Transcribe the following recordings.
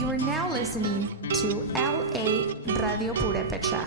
You are now listening to LA Radio Purepecha.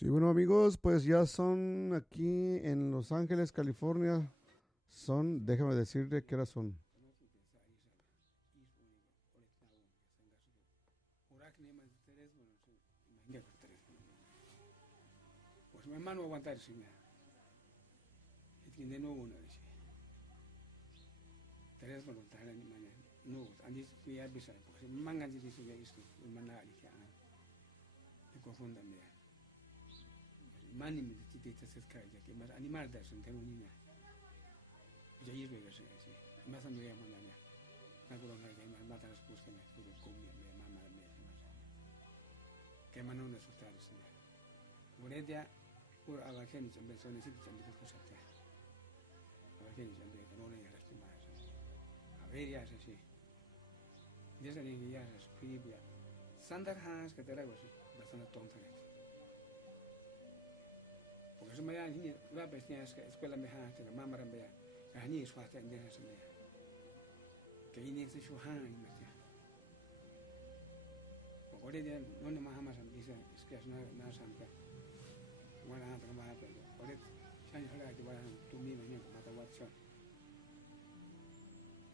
Sí, bueno amigos, pues ya son aquí en Los Ángeles, California. Déjame decirte qué horas son. Mani mi ti te se scaja que más animal da son tengo niña ya ir ver ese más ando ya con la niña na ko na que más mata las cosas que me pudo comer me mamá me que mano no se está diciendo bueno ya por a la gente se empezó a decir que se cosas que a la gente se empezó no le resta más a ver ya es así ya se le ya es escribía Sandar Hans que te era así bastante tonta porque se me da ni va a vestir escuela mejor que la mamá rambea que ni es fácil de eso me que ni se shuhan ni más porque de no no más dice es que es no santa bueno anda más pero porque ya no la que va tú mismo ni mata what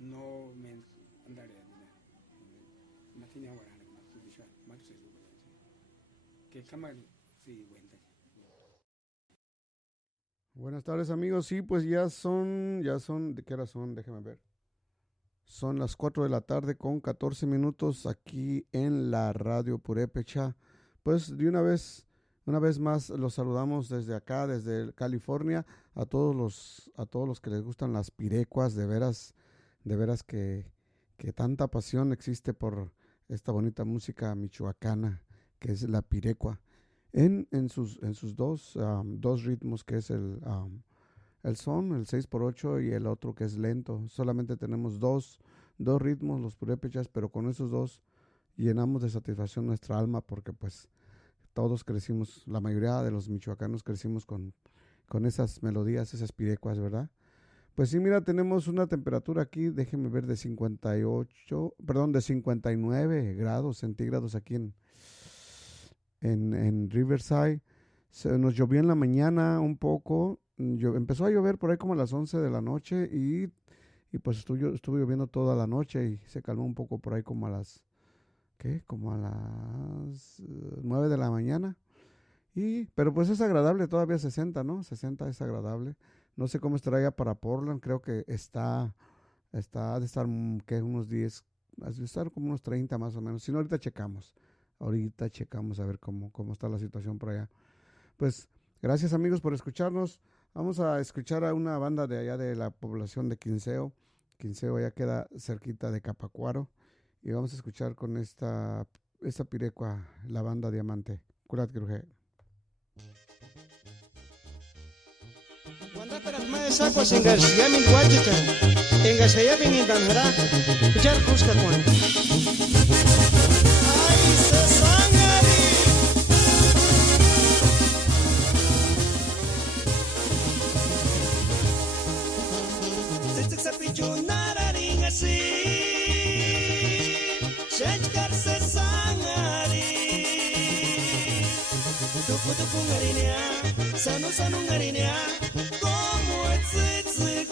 no me andaré no tiene ahora más tu visión más se que cámara sí bueno. Buenas tardes amigos, sí, pues ¿de qué hora son? Déjame ver. Son las 4 de la tarde con 14 minutos aquí en la Radio Purépecha. Pues de una vez más los saludamos desde acá, desde California, a todos los que les gustan las pirecuas, de veras que tanta pasión existe por esta bonita música michoacana que es la pirecua. En sus dos ritmos, que es el son, el 6x8 y el otro que es lento. Solamente tenemos dos ritmos, los purépechas, pero con esos dos llenamos de satisfacción nuestra alma porque pues todos crecimos, la mayoría de los michoacanos crecimos con esas melodías, esas pirecuas, ¿verdad? Pues sí, mira, tenemos una temperatura aquí, déjenme ver, de 59 grados centígrados aquí en Riverside. Nos llovió en la mañana un poco, empezó a llover por ahí como a las 11 de la noche y pues estuvo lloviendo toda la noche y se calmó un poco por ahí como a las 9 de la mañana. Pero pues es agradable, todavía 60, ¿no? 60 es agradable. No sé cómo estará ya para Portland, creo que ha de estar unos 10, ha de estar como unos 30 más o menos. Si no, ahorita checamos a ver cómo está la situación por allá. Pues gracias amigos por escucharnos. Vamos a escuchar a una banda de allá de la población de Quinceo. Quinceo ya queda cerquita de Capacuaro. Y vamos a escuchar con esta pirecua, la banda Diamante. Curat Cruje. Cuando apenas más aguas en García, mi guachita, en García, mi Danjara, ya busca cuánto. ¡Ay, se sangari! Se sapichunara ringa si, shechkar se sangari. Tupu ngarinia, sanu ngarinia.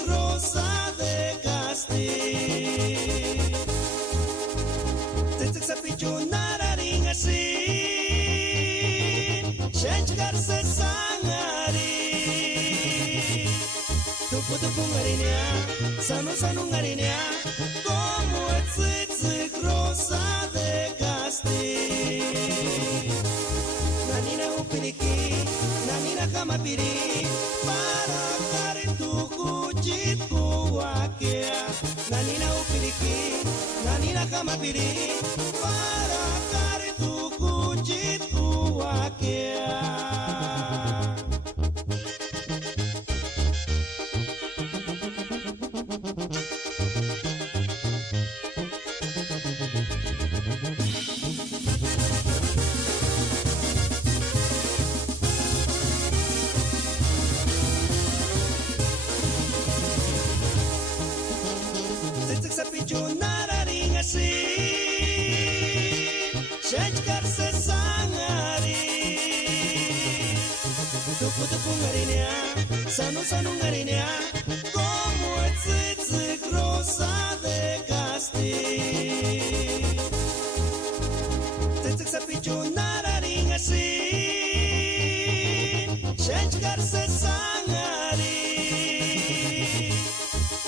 Rosa de Castilla, te sapichunara ringa si, shechgar se sangari, tupu ngarinia, sanu ngarinia, como el rosa de Castilla, nanina upiriki, nanina kamapiri, para nanina upiriki, nanina kamapiri, para kare tu kuchitu wakia. Sanu sanu ngarinea como tzitzik rosa de Castilla. Tzitzik sapichu nararing así. Shenchkar se sangari.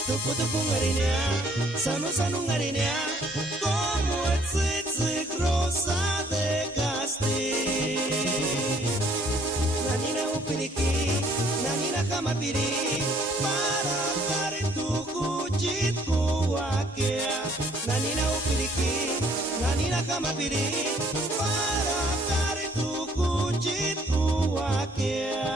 Tupu tupu ngarinea, sanu sanu ngarinea como tzitzik rosa de Castilla. Nanina upiriki, nanina kamapiri, para kare tu kuchit kuakea. Nanina upiriki, nanina kamapiri, para kare tu kuchit kuakea.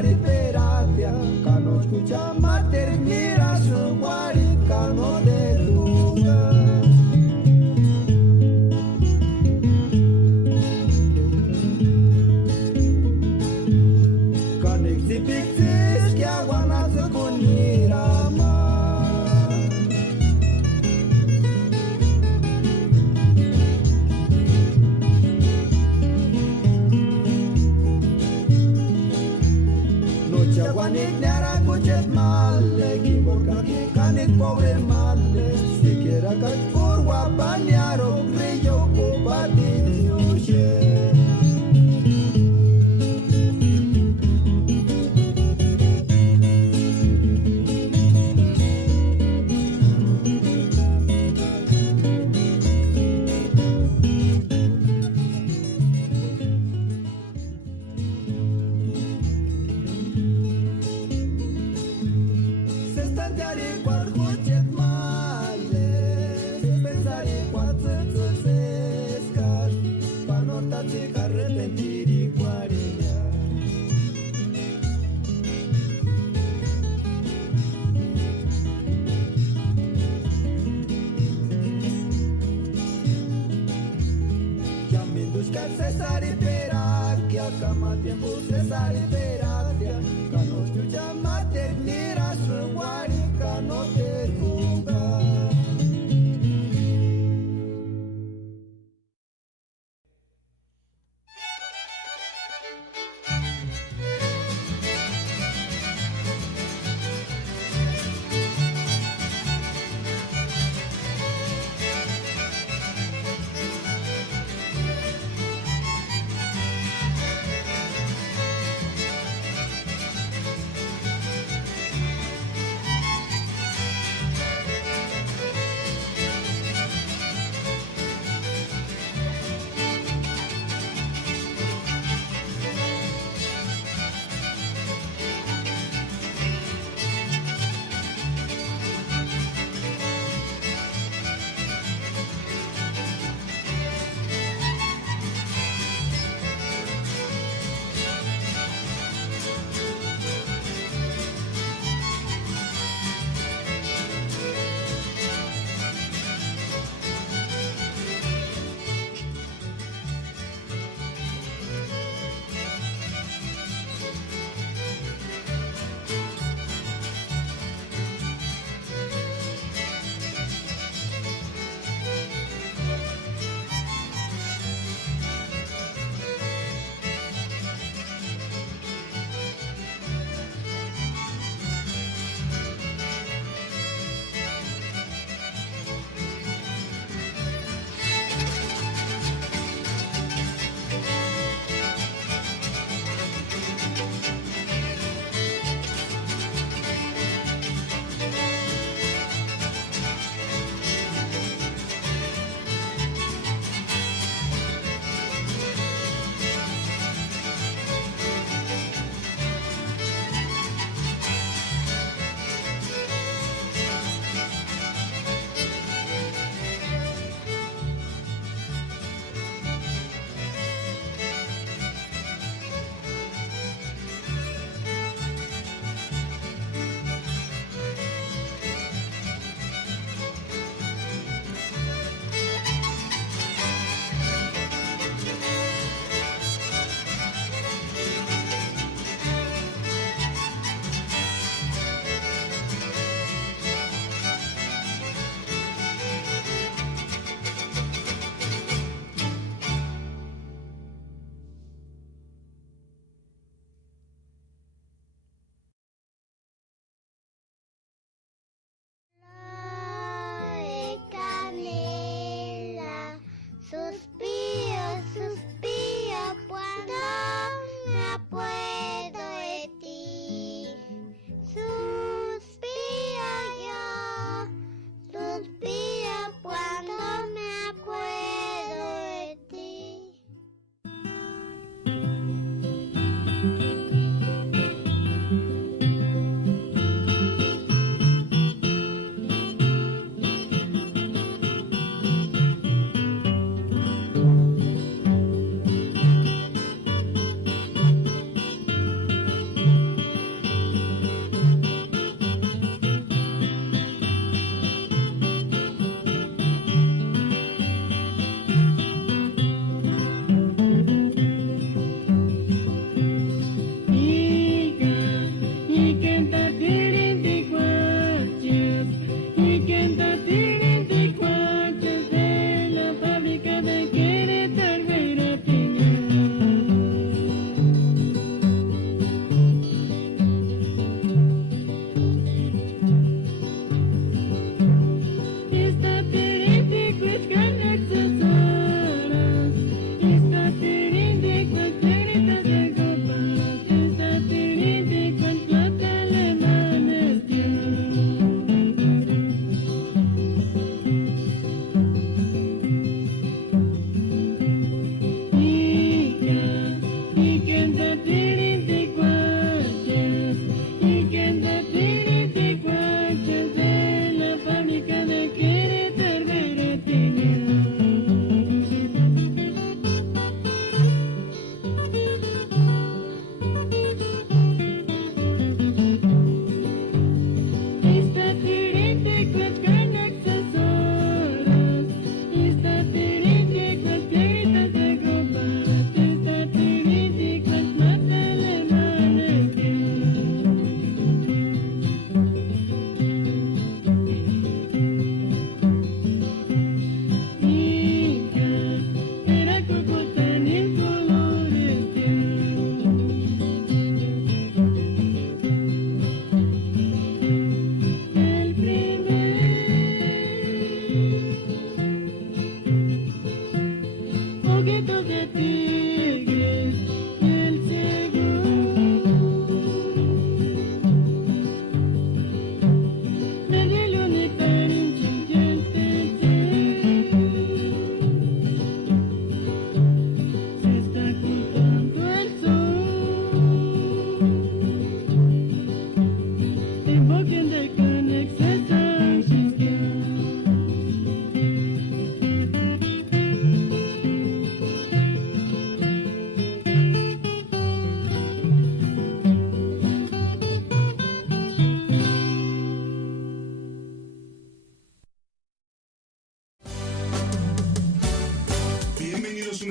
Cesare Peratia, cano escucha mater mira su guaricano de lugar. Canexipixis que aguanazo con mirama. Chaguanik nara kuchet male, kiborka ki kanik pobre male, siquiera kat purwa banyaro brillo kubati nyushe. Cesare Peratia, cama tiempo Cesare Peratia, cano chucha mater mira su guarica no te juzga.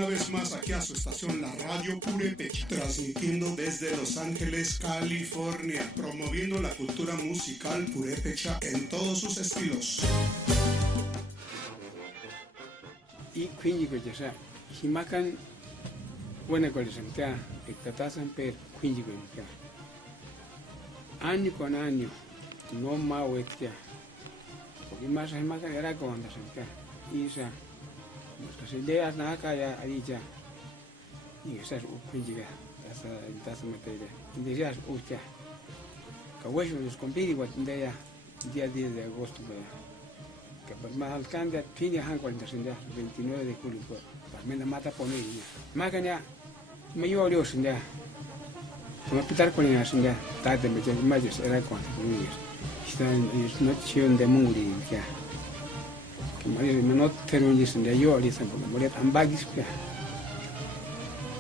vez más aquí a su estación La Radio Purépecha, transmitiendo desde Los Ángeles, California, promoviendo la cultura musical purépecha en todos sus estilos. Y Quinjico ya, Himakan, buena colección, Tatasan per Quinjico ya. Año con año, no más huequia. Porque más Himakan era con la santa. Isa, nuestras ideas nada ya ahí ya. Y esas Quinjica, esa materia. Y decías, ya. Cahuecho los compiri, día 10 de agosto. Que más alcance, fin de año 29 de julio, para me la mata poner ya. Más que ya, me iba a Dios ya. Como pitar con ella ya, tarde me llega más era con ellos. Está en noche de muri ya. Que María me no terminó ya yo ahorita porque María tan bagis ya.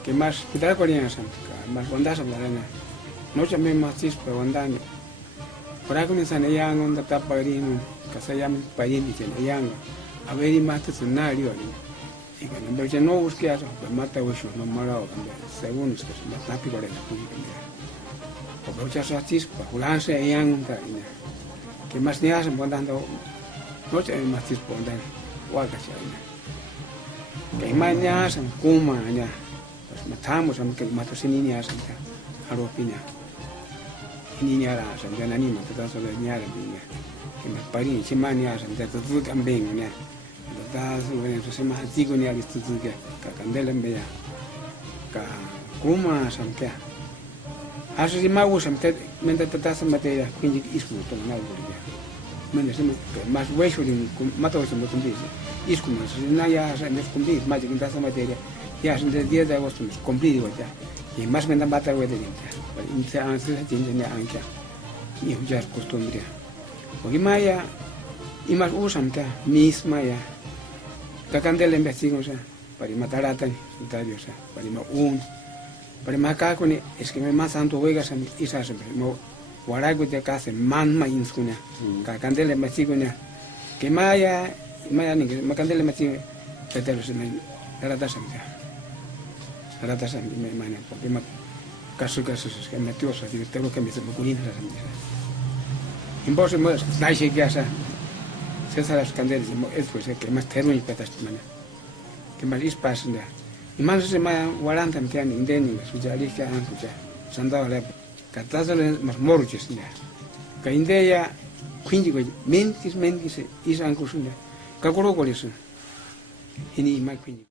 Que más pitar con ella más bondad la lana. Noche me más chispa bondad. Por ahí comienzan ella en una etapa green, que se llama país y ella a ver y más escenario. Y cuando me dicen no busque eso, pues mata hueso, no mala según es que se mata pico de la pública. Porque muchas chispas, julanse ella que más ni hacen bondando, no se más chispa bondando, huacas ya. Que más ni hacen, kuma ya, pues matamos a que mato sin niñas, a la opinión. Niña la gente no anima, te das sobre niña niña. Que me parí, si mania, gente todo también, niña. Te das sobre se más chico niña listo tú que candela en bella. Ka kuma samke. Hace si mau samke, mente te das materia, quindi isku to na buria. Mente se más hueso de mato se me cumplir. Isku más, na ya se me cumplir, más que das materia. Ya es el 10 de agosto me cumplir ya. Y más me dan bata de limpia. Inse antes de tener ancha. Y ya es costumbre. Porque maya y más usan ta misma ya. Ta candela investigo sea para matar a tan itario sea para matar con es que me más santo juegas a mí y se siempre mo guarago de casa man ma inscuña. Ka candela investigo ya. Que maya ni que ma candela investigo te lo se me rata samja. Rata samja me mane porque caso es que metió a decir tengo que me se me ocurrió esa semilla. Imposible más dai que esa se las candelas es pues que más termo y patas mana. Que más es pasando. Y más se me guardan tan indeni su ya lija anco ya. Sandaba la catásale más morches ya. Que indeya quindi mentis is anco sunya. Kakuro colis. Ini mai quindi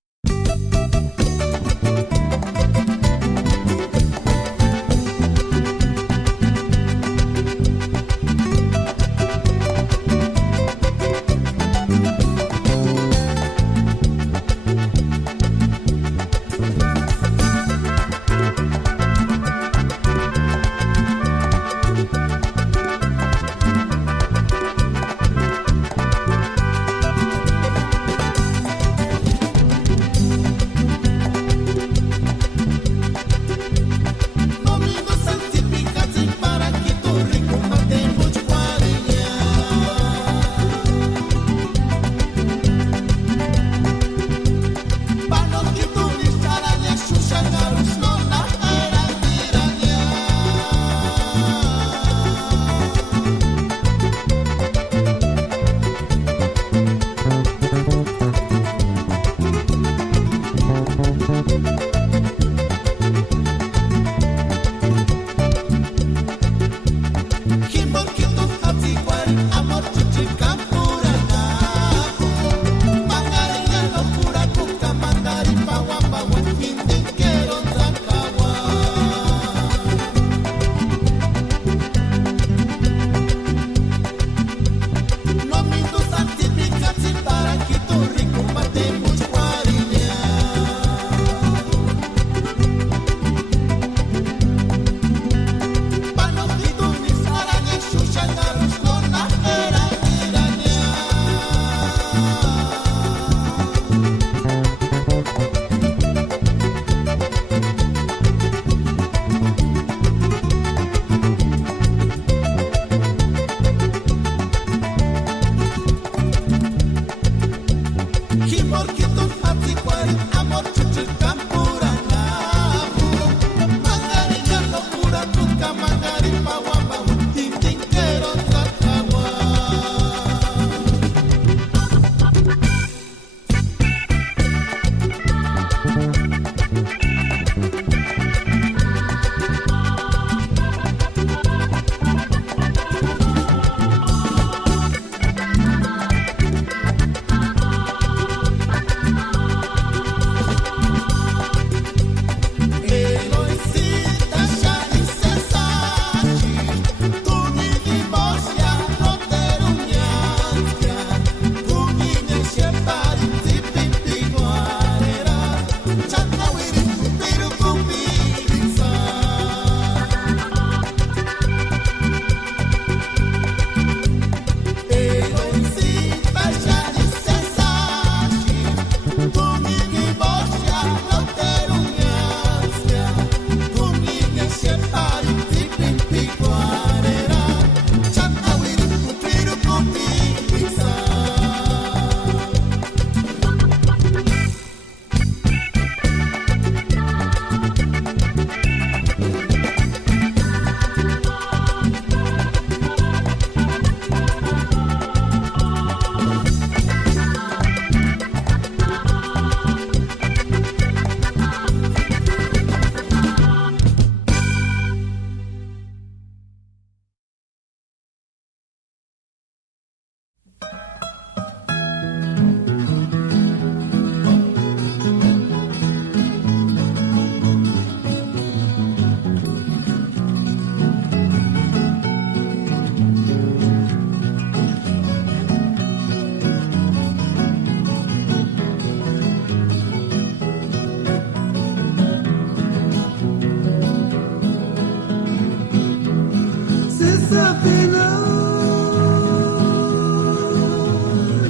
safina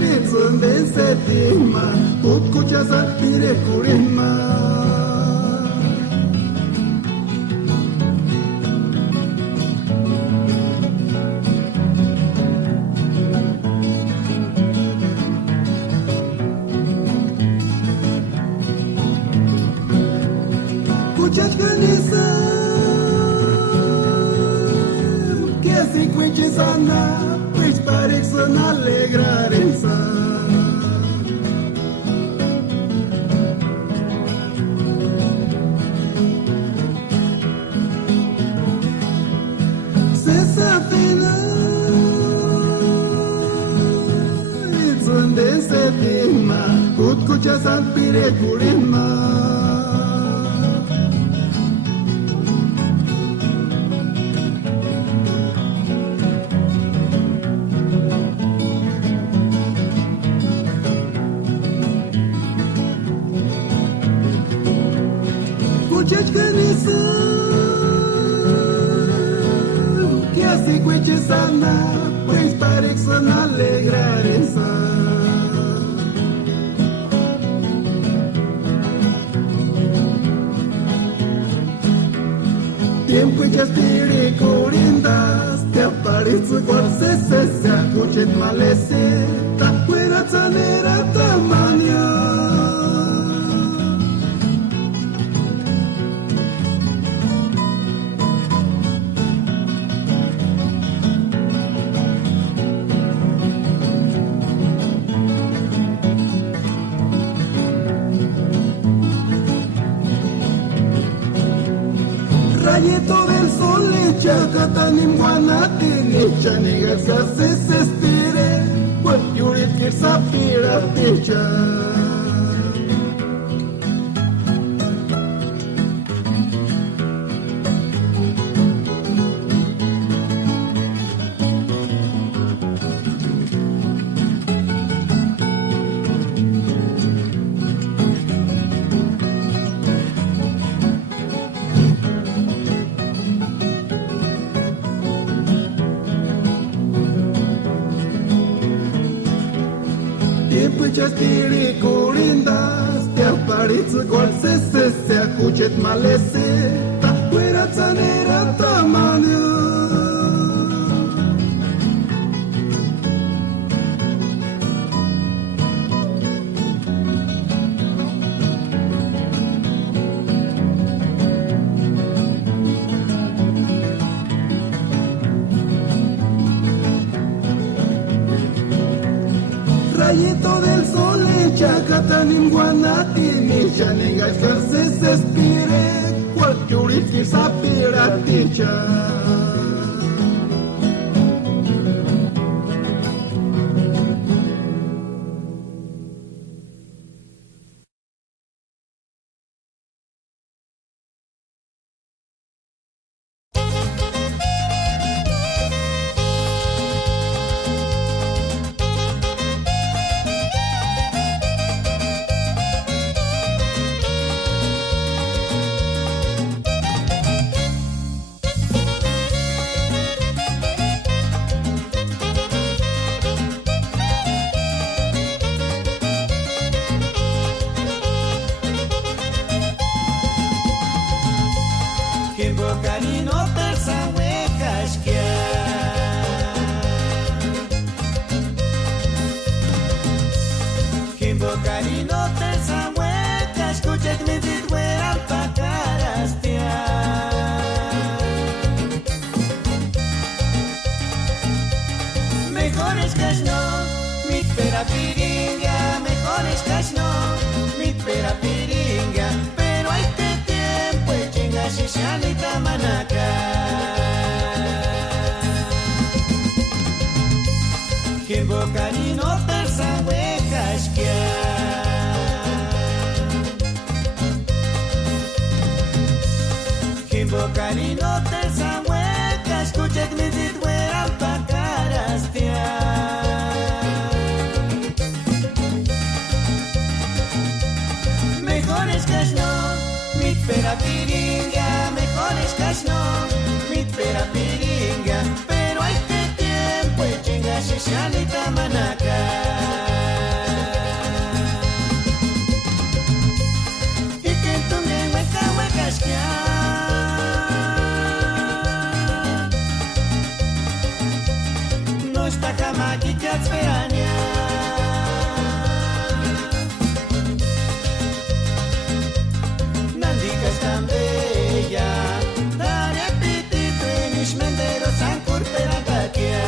rizunde setima Kukucha sapire kurima Kuchach kanisa Que assim quente sana Pois parece se não alegrar em Sexta-feira Itzunde setima Kukucha sapire kurima Que assim quente sana Pois parece se não alegrar essa Tempo de aspire corindas Te aparece qual se acuchet malese Ta fuera tanera tamaño Rayito del sol echa Katanim guanati Nicha negar se espire What yurit kir sapira techa Muchas tiriculindas Te aparece cual se acuchet malese Ta fuera tanera tamaño Rayito del sol echa Katanim guanati Nicha negar se espire Cual yurit kir sapira techa Mejores que no, mit pera piringa, mejores que no, mit Speania. Nandika Stambella, Daria Piti, Twinish Mendero, Sancur Peratakia.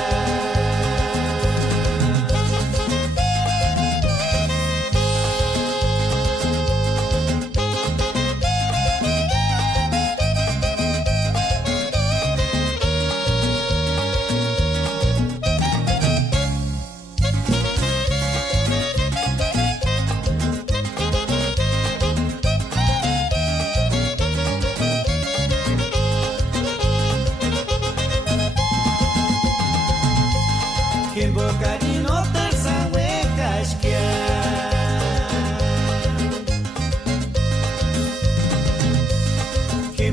Bocadino terza hueca esquiar.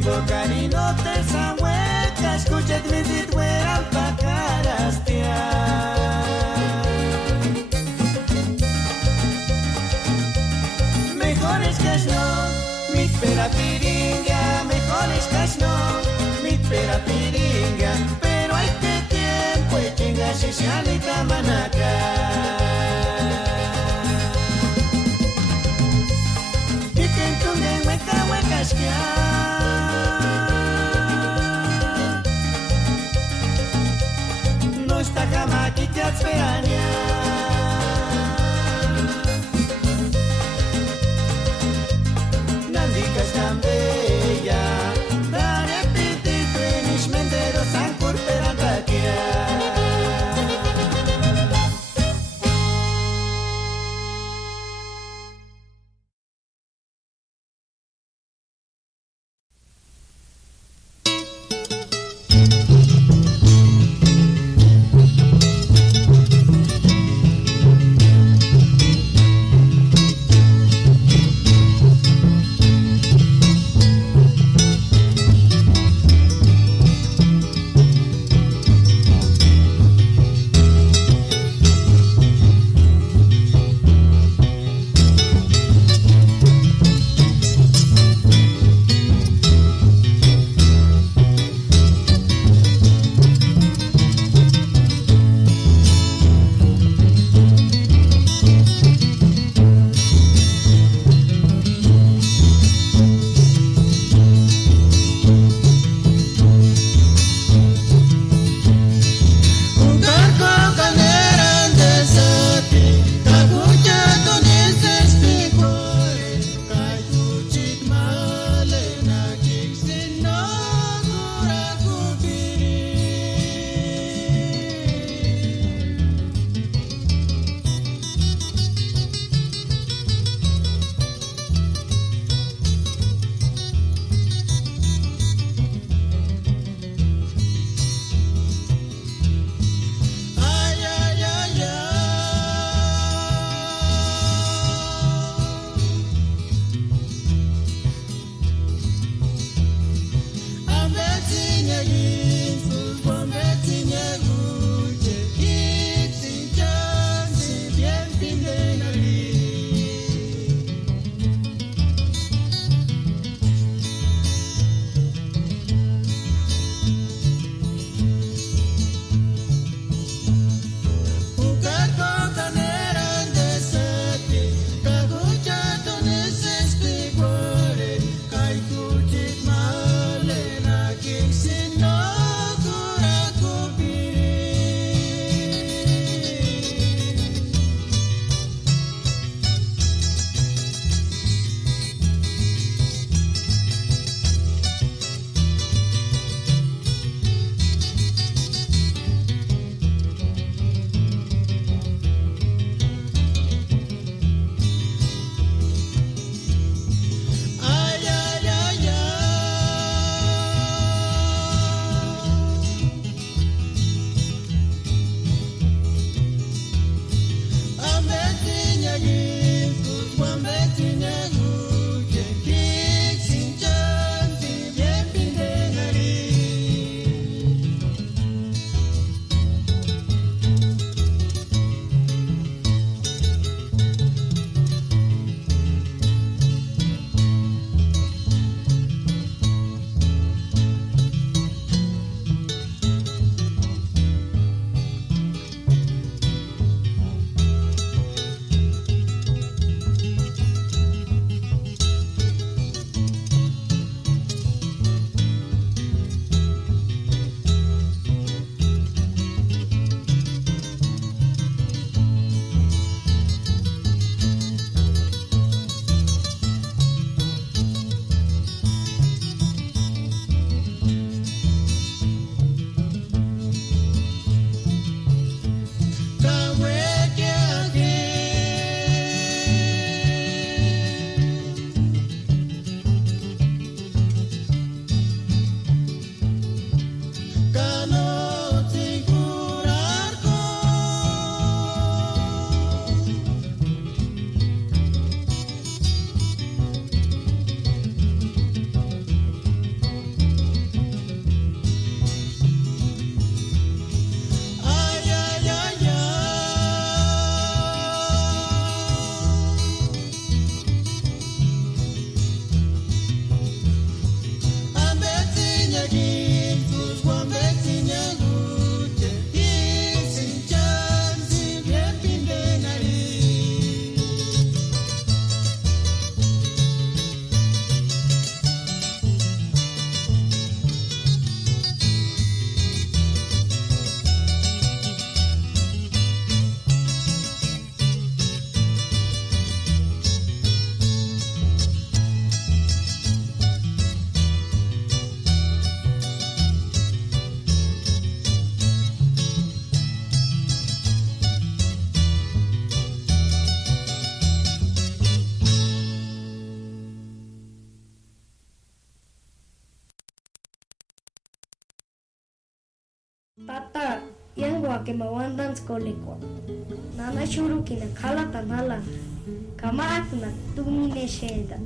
Bocadino terza hueca, escuchad mi titueran pa' carastear. Mejores que no, mi pera piringa, mejores que no, mi pera piringa, pero hay que tiempo y chinga si se anita manaca. Y que en tu hueca hueca esquiar. No está jamás aquí que Speania. Nandika Stambella, Daria Piti, Twinish Mendero, Sancur Peratakia. Tata, yang wake mawandan skoliko. Nana shuru kina kalata nala. Kama atna tumine sheda.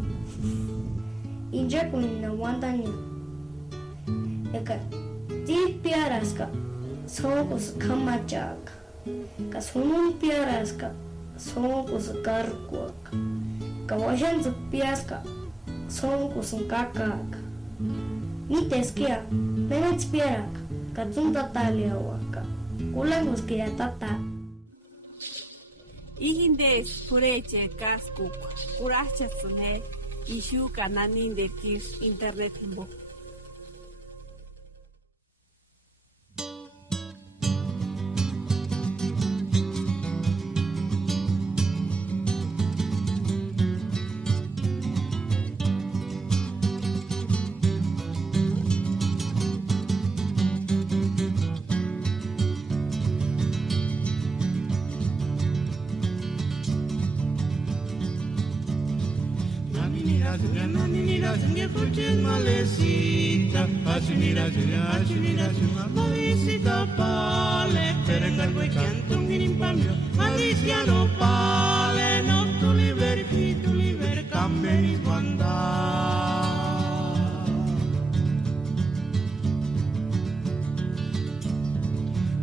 Inja kunina wandanya. Eka, ti piaraska. Songos kamachak. Ka sonun piaraska. Songos karkuak. Ka washan piaska. Songos kakak. Miteskia, menets piarak. Kazun tatalia waka. Kulangos kia tata. Ihindes pureche kaskuk. Kurachasune. Ishu kananin de kis internet mbo. Malecita, achunira, malicita pale, per il cargo e canto in pambio, maliciano pale, no tu liberi, cambeni guanda.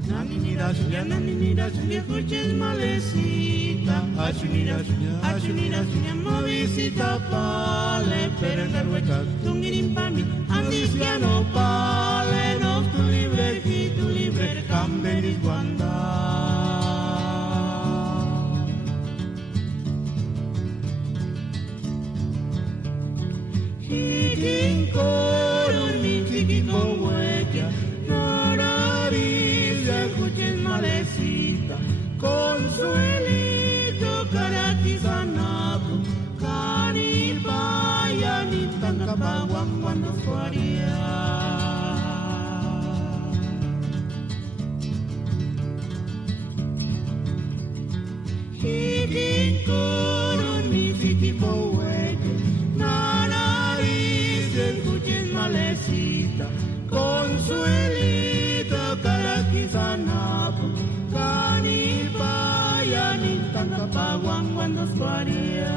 Nanini da Julia, escuches malecita, achunira, malicita pale, per il cargo e canto in pambio, maliciano pale, no tu liberi, cambeni guanda. Consuelito caratizanapo, canipaya ni tangkabawan cuando fuaría. Hikinkoro ni sitipo hueque, nariz escuches malecita, consuelito caratizanapo, canipaya ni tangkabawan cuando fuaría.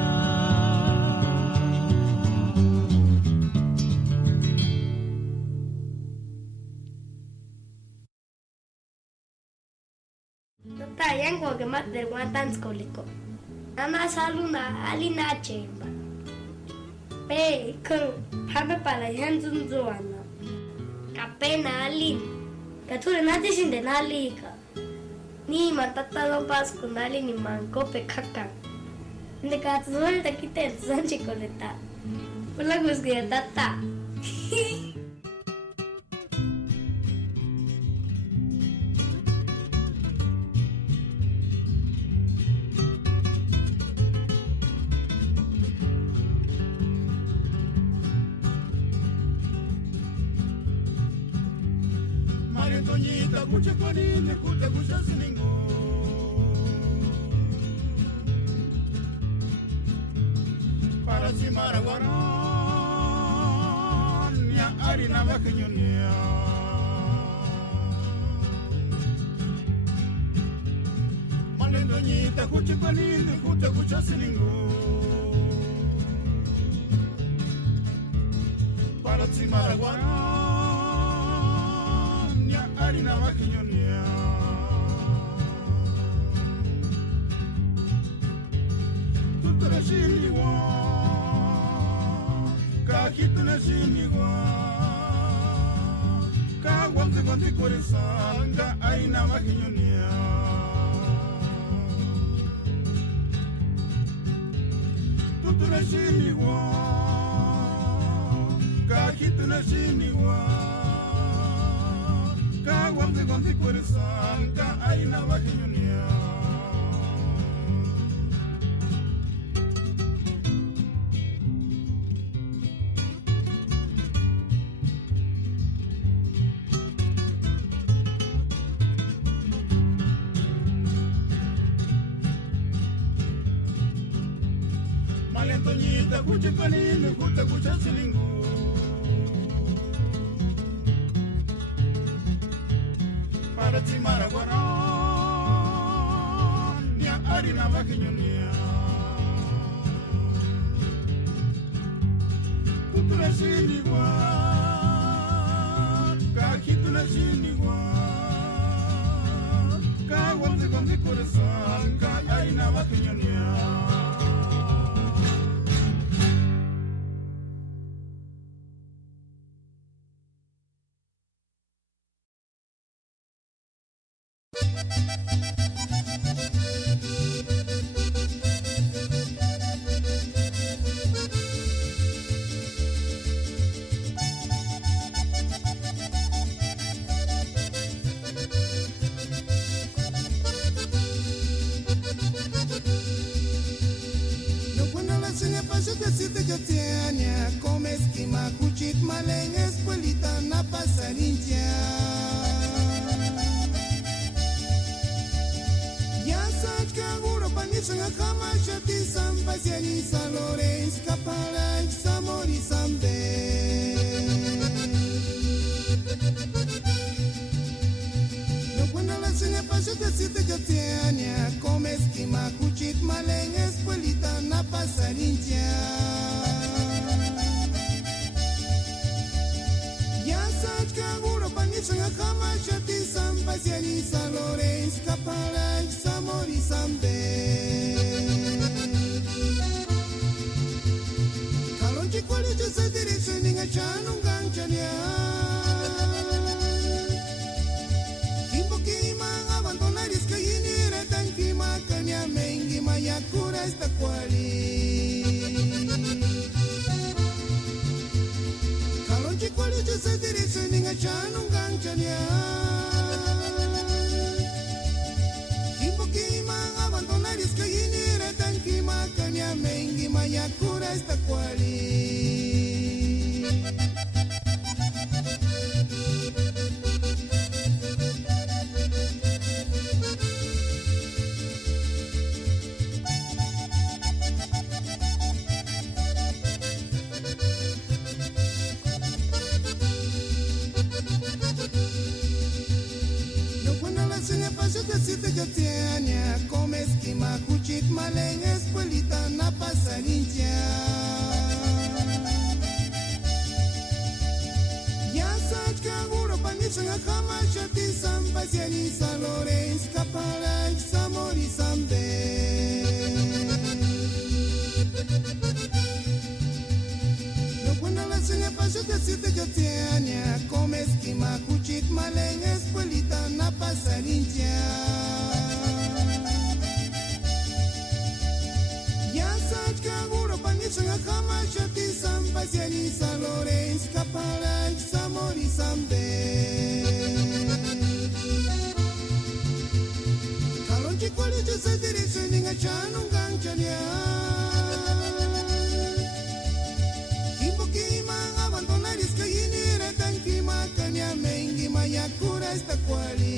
Tata, yang wake mat del wandan skoliko. Nana saluna alina chemba. Pe, kuru, pape para yanzun zuana. Kapena alin. Kature nati sinde nalika. Ni matata lo pas kunali ni mankope kakak. Nde katsuel ta kite zanchi koleta. Pula guskia tata. Toñita, cucha cuarine, cuta cucha siningo. Para cimara guarón, ya harina vaqueñonia. Male toñita, cucha cuarine, cuta cucha siningo. Para cimara guarón, harina vaqueñonia. Tutto na sinigua, kakito na sinigua, kawamte konti koresanga, harina vaqueñonia. Tutto na sinigua, kakito na sinigua, kawamte konti koresanga, harina vaqueñonia. Malentoñita, cucha canine, cuta cucha silingo. para timara guara nya arina vakinyonia tutula sinigua kakitula sinigua kawanze konde coração ka arina vakinyonia. Come esquima, cuchit, maleng, escuelita, na pasarincha. Ya sach kaguro panisa nga kama shati samba siani salores kapala samori sambe. No cuando la seña pasa que si te jatiania, come esquima, cuchit, maleng, escuelita, na pasarincha. Sanga kama shati samba siani salores kapala samori sambe. Kalonchi kwali jasa diri suninga chanungang chania. Kimbo kima abandona riska yini retan kima kanya mengi mayakura esta kwali. Kalonchi kwali jasa diri suninga chanungang Yakura esta kwali. No cuando la seña pasa que si te jatiania, come esquima, cuchit, maleng, escuelita, na pasarincha. Ya sach kaguro panisa nga kama shati samba siani salores kapala samori sambe. No cuando la seña pasa que si te jatiania, come esquima, cuchit, maleng, escuelita, na pasarincha. Sanga kama shati samba siani salores kapala samori sambe. Kalonchi kwali jasa diri suninga chanungang chania. Kimbo kima abandona riska yini retan kima kanya mengi mayakura esta kwali.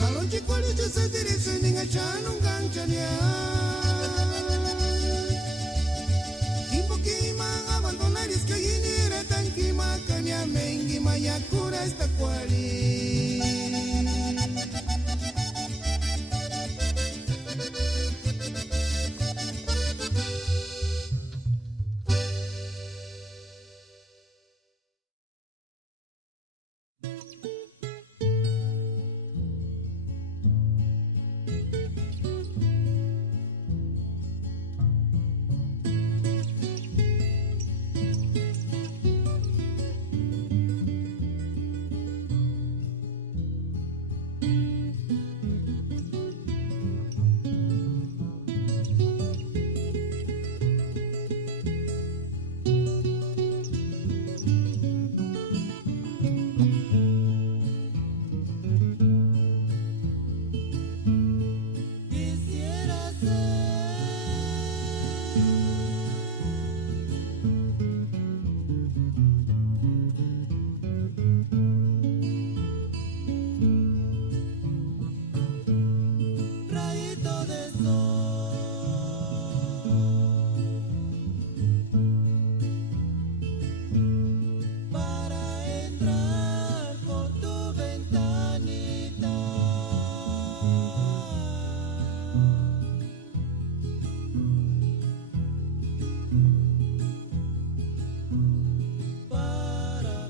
Kalonchi kwali jasa diri suninga chanungang chania. Kimbo kima abandona riska yini retan kima kanya mengi mayakura esta kwali.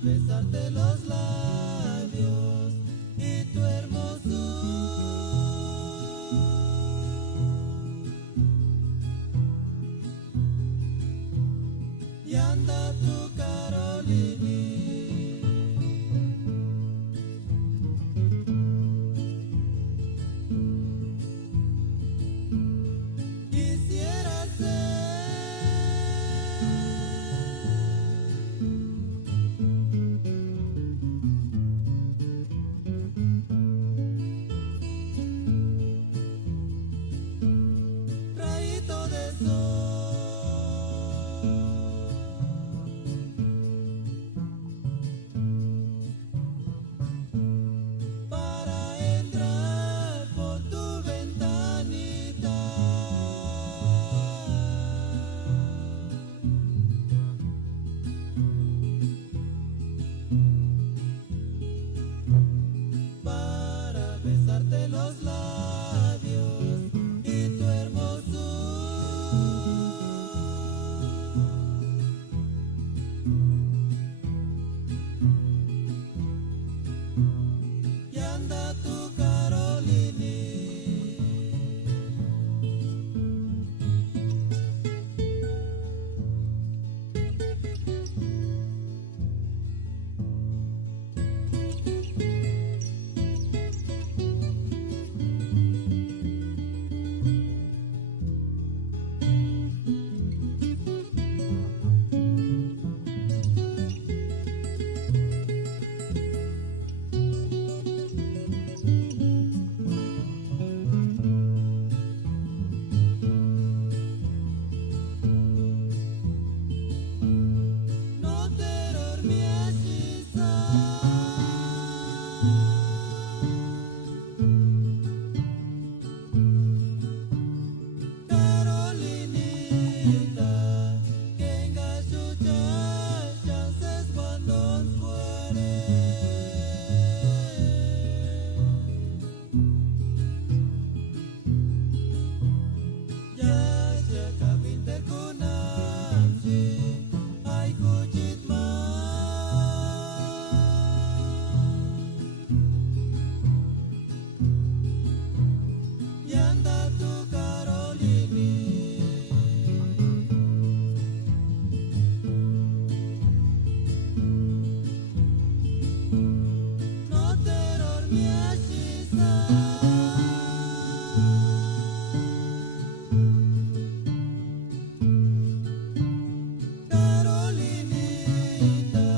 besarte los labios y tu hermosura. Y anda tu Carolini. Quisiera rayito de sol para entrar por tu ventanita. Para besarte los labios y tu hermosura. Y anda tu Carolini. No te dormías, Carolinita, que engachuchas chances cuando fuere. Ya se acabó interconamsi, ay kuchit y anda tu Carolini. No te dormías, Carolinita,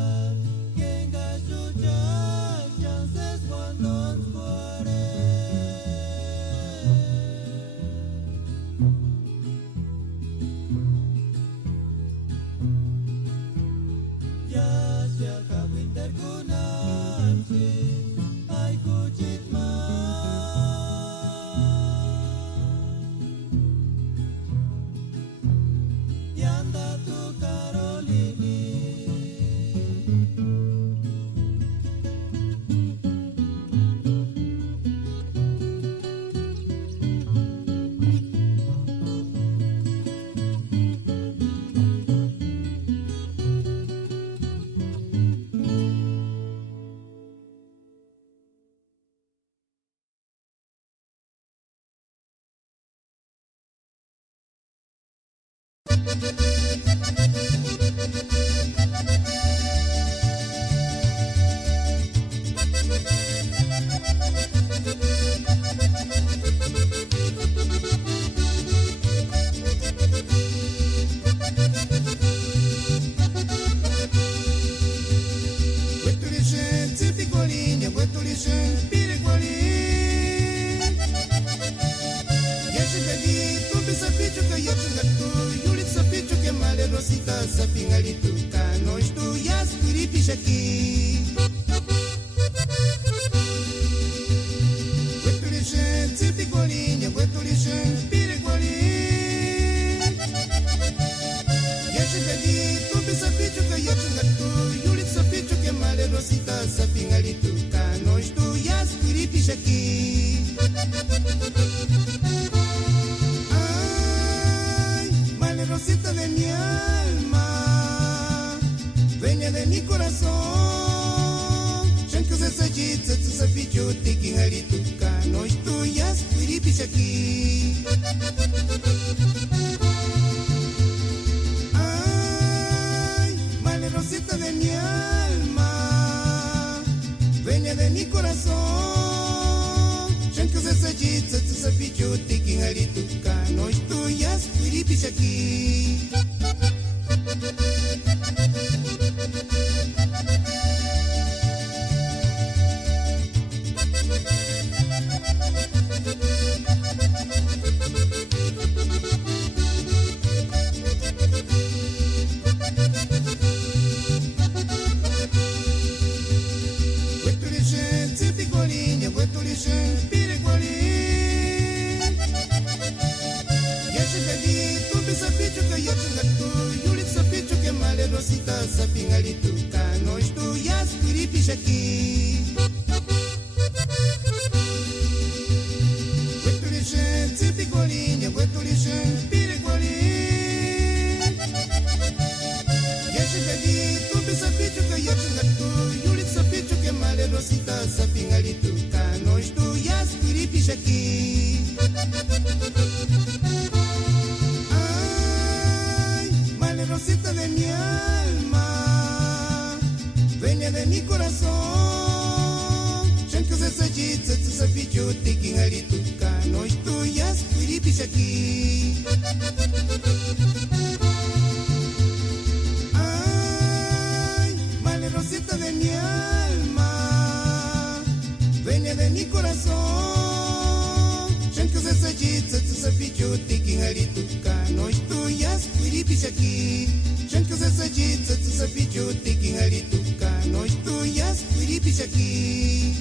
que engachuchas chances cuando fuere. Ya se acabó interconamsi, ay kuchit y anda tu Carolini. Rosita sapingalito kano estuyas piripishaki. Wetulishen tipikolinya wetulishen pirikoli. Yachikadi tubisa pichuka yachungatu yulit sapichuke male Rosita sapingalito kano estuyas piripishaki. Rosita de mi alma, dueña de mi corazón. Shanku se sajit sa sapicho taking a little no estudias aquí. Ay, vale Rosita de mi alma, dueña de mi corazón. Shanku se sajit sa sapicho taking a little no estudias aquí. Rosita sapingalito no estudias piripish aquí. Wetulishen tipicolin, wetulishen piricolin. Yachikadi, tu bisapicho que yachingatu, yulit sapicho que male Rosita sapingalito no estudias piripish aquí. Rosita de mi alma, dueña de mi corazón. Shanku se sajit sa sapicho taking a little no estudias piripish aquí. Ay, vale Rosita de mi alma, dueña de mi corazón. Shanku se sajit sa sapicho taking a little no estudias piripish aquí. Shanku se sajit sa sapicho taking a little no estudias piripish aquí.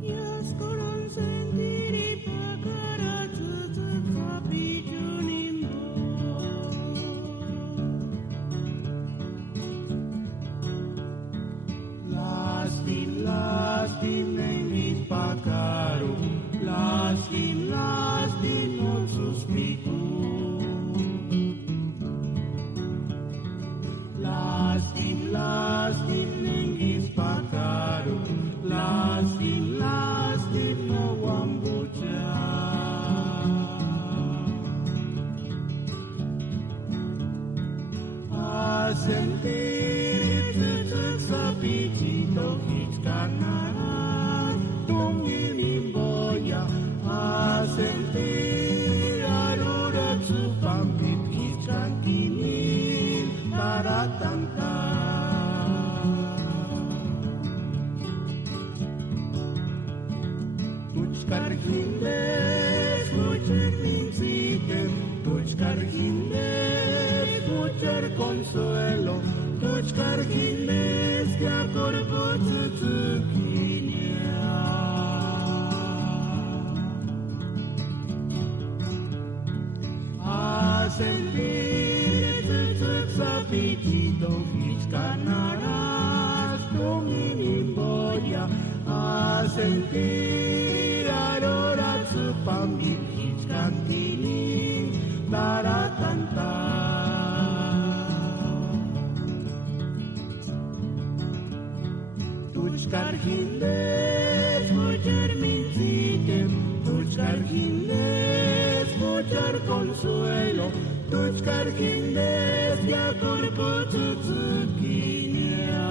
Yes, sentir tuk sapitito hichkanara tungin boya a sentir arura tsupampit hichkankinin taratanta tuchkargines muchirnincitem tuchkargines mucher consuelo tuchkargines que acorputzukinia a sentir tuk sapitito hichkanaras tungin boya a sentir arora tsupambit hichkantinin taratanta tuchkargines mucher mincitem tuchkargines mucher consuelo tuchkargines ya corputzukinia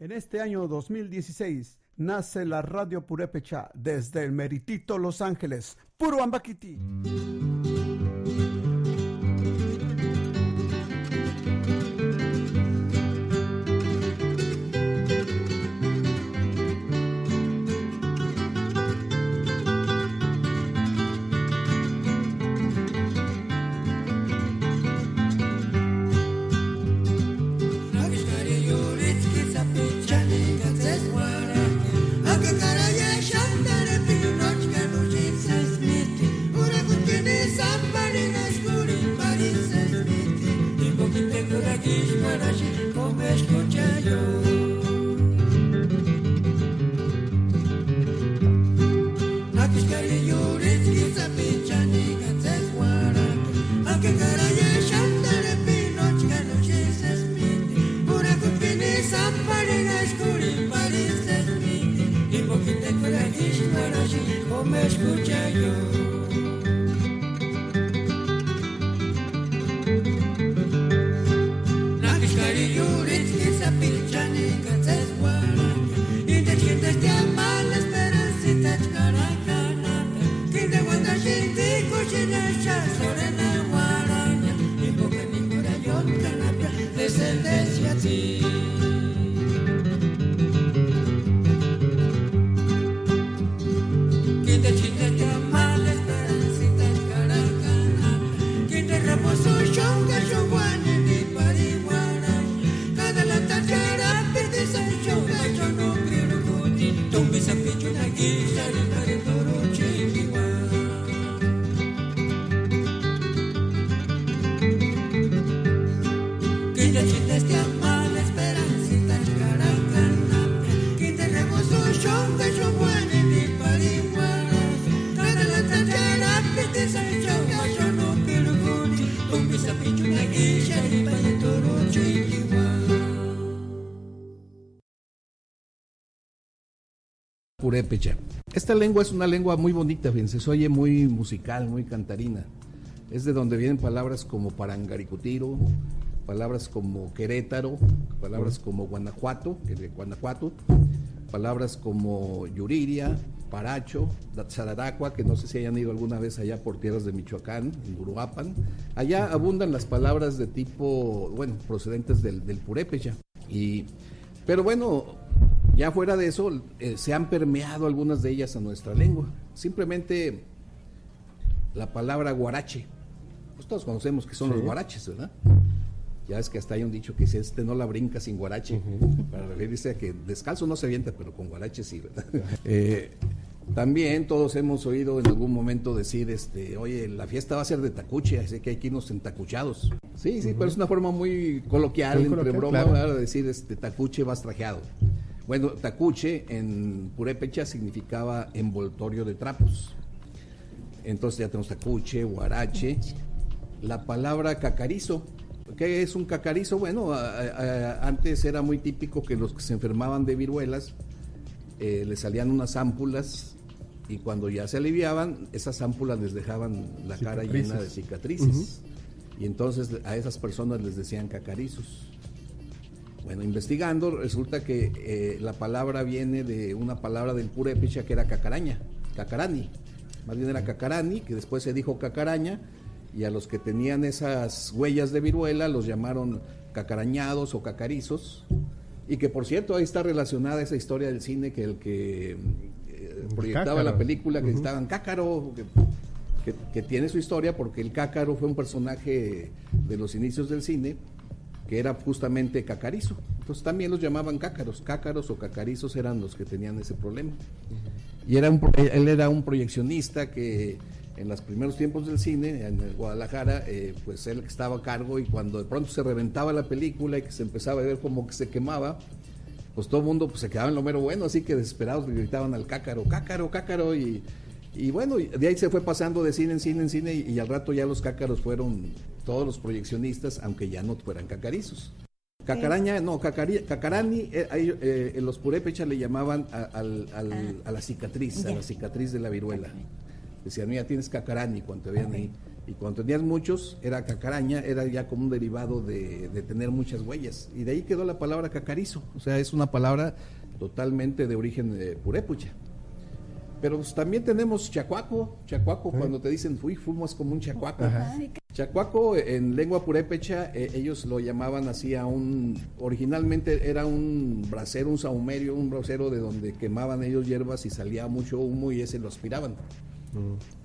En este año 2016 nace la Radio Purépecha desde el meritito Los Ángeles, puro Ambaquiti. Aunque cara ya shandare pinoch que no chistes miti, pura cupini Ella chistes te ama la esperancita caracanapia. Que tenemos un show que yo puede ni parihuanas. Cada la tachera pete sa show yo no quiero guri. Con mis apichuna guilla y para toro chiquiwa. Purépecha. Esta lengua es una lengua muy bonita, fíjense, se oye muy musical, muy cantarina. Es de donde vienen palabras como Parangaricutiro, palabras como Querétaro, palabras como Guanajuato, palabras como Yuriria, Paracho, Tzararacua, que no sé si hayan ido alguna vez allá por tierras de Michoacán, en Uruapan. Allá abundan las palabras de tipo, bueno, procedentes del purépecha. Pero bueno, ya fuera de eso, se han permeado algunas de ellas a nuestra lengua. Simplemente la palabra guarache, pues todos conocemos que son los guaraches, ¿verdad? Ya es que hasta hay un dicho que dice, no la brinca sin guarache, para referirse a que descalzo no se avienta, pero con guarache sí, ¿verdad? También todos hemos oído en algún momento decir, oye, la fiesta va a ser de tacuche, así que hay que irnos entacuchados. Sí, pero es una forma muy coloquial, entre broma, claro, ¿verdad? Decir, tacuche vas trajeado. Bueno, tacuche en purépecha significaba envoltorio de trapos. Entonces ya tenemos tacuche, guarache. La palabra cacarizo. ¿Qué es un cacarizo? Bueno, antes era muy típico que los que se enfermaban de viruelas les salían unas ámpulas y cuando ya se aliviaban, esas ámpulas les dejaban la cara llena de cicatrices. Y entonces a esas personas les decían cacarizos. Bueno, investigando, resulta que la palabra viene de una palabra del purépecha que era cacaraña, cacarani. Más bien era cacarani, que después se dijo cacaraña, y a los que tenían esas huellas de viruela los llamaron cacarañados o cacarizos. Y que por cierto, ahí está relacionada esa historia del cine, que el que proyectaba la película, que estaban cácaro, que tiene su historia, porque el cácaro fue un personaje de los inicios del cine, que era justamente cacarizo. Entonces también los llamaban cácaros o cacarizos eran los que tenían ese problema. Y él era un proyeccionista que en los primeros tiempos del cine, en Guadalajara, pues él estaba a cargo, y cuando de pronto se reventaba la película y que se empezaba a ver como que se quemaba, pues todo el mundo pues, se quedaba en lo mero bueno, así que desesperados le gritaban al cácaro, y bueno, de ahí se fue pasando de cine en cine, y al rato ya los cácaros fueron todos los proyeccionistas, aunque ya no fueran cacarizos. Cacaraña, no, cacarani, los purépechas le llamaban a la cicatriz, a la cicatriz de la viruela. Decían, mira, tienes cacarani cuando te veían ahí. Y cuando tenías muchos, era cacaraña, era ya como un derivado de tener muchas huellas. Y de ahí quedó la palabra cacarizo. O sea, es una palabra totalmente de origen purépecha. Pero pues, también tenemos chacuaco, cuando te dicen, fuimos como un chacuaco. Chacuaco en lengua purépecha, ellos lo llamaban así originalmente era un brasero, un sahumerio, un brasero de donde quemaban ellos hierbas y salía mucho humo y ese lo aspiraban.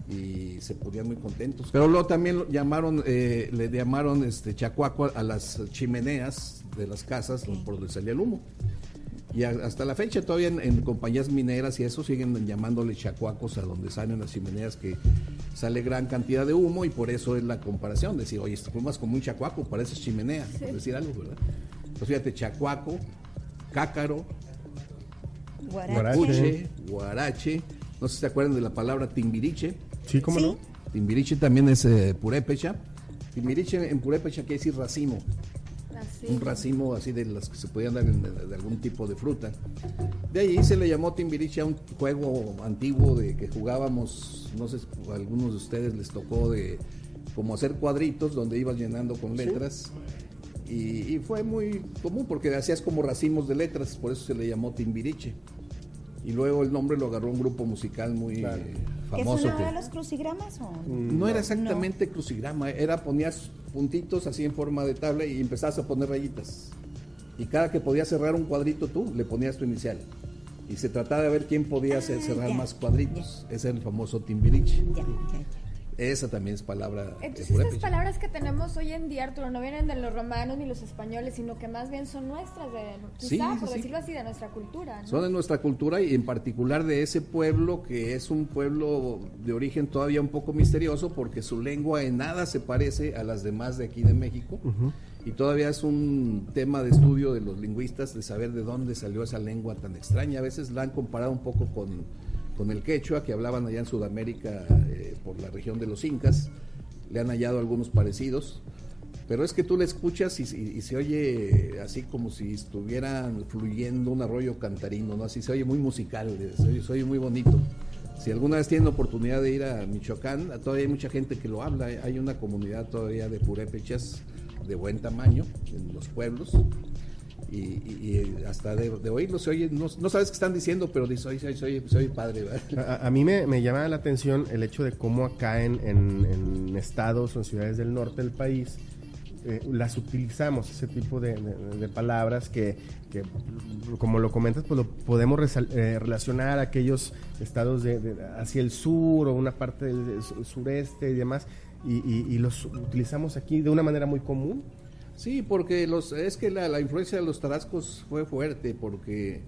Y se ponían muy contentos. Pero luego también le llamaron chacuaco a las chimeneas de las casas por donde salía el humo. Y hasta la fecha todavía en compañías mineras y eso siguen llamándole chacuacos a donde salen las chimeneas, que sale gran cantidad de humo, y por eso es la comparación, decir, oye, esto fue más como un chacuaco, pareces chimenea, por decir algo, ¿verdad? Pues fíjate, chacuaco, cácaro, guarache, no sé si se acuerdan de la palabra timbiriche. Sí, ¿cómo no? Timbiriche también es purépecha. Timbiriche en purépecha quiere decir racimo. Un racimo así de las que se podían dar de algún tipo de fruta. De ahí se le llamó timbiriche a un juego antiguo de que jugábamos, no sé si a algunos de ustedes les tocó, de como hacer cuadritos donde ibas llenando con letras. Y fue muy común porque hacías como racimos de letras, por eso se le llamó timbiriche. Y luego el nombre lo agarró un grupo musical muy famoso. ¿Eso no era los crucigramas? ¿O? No era exactamente crucigrama, ponías puntitos así en forma de tabla y empezabas a poner rayitas. Y cada que podías cerrar un cuadrito tú, le ponías tu inicial. Y se trataba de ver quién podía cerrar más cuadritos. Ese es el famoso timbiriche. Esa también es palabra Entonces purépecha. estas palabras que tenemos hoy en día, Arturo, no vienen de los romanos ni los españoles, sino que más bien son nuestras, quizá, por decirlo así, de nuestra cultura, ¿no? Son de nuestra cultura y en particular de ese pueblo, que es un pueblo de origen todavía un poco misterioso, porque su lengua en nada se parece a las demás de aquí de México. Y todavía es un tema de estudio de los lingüistas, de saber de dónde salió esa lengua tan extraña. A veces la han comparado un poco con el quechua, que hablaban allá en Sudamérica, por la región de los incas. Le han hallado algunos parecidos, pero es que tú la escuchas y se oye así como si estuvieran fluyendo un arroyo cantarino, ¿no? Así se oye muy musical, se oye muy bonito. Si alguna vez tienen oportunidad de ir a Michoacán, todavía hay mucha gente que lo habla. Hay una comunidad todavía de purépechas de buen tamaño en los pueblos, y hasta de oírlo se oye, no sabes qué están diciendo, pero dice, se oye padre, ¿verdad? A mí me llama la atención el hecho de cómo acá en estados o en ciudades del norte del país las utilizamos, ese tipo de palabras que como lo comentas, pues lo podemos relacionar a aquellos estados hacia el sur o una parte del sureste y demás, y los utilizamos aquí de una manera muy común. Sí, porque es que la influencia de los tarascos fue fuerte, porque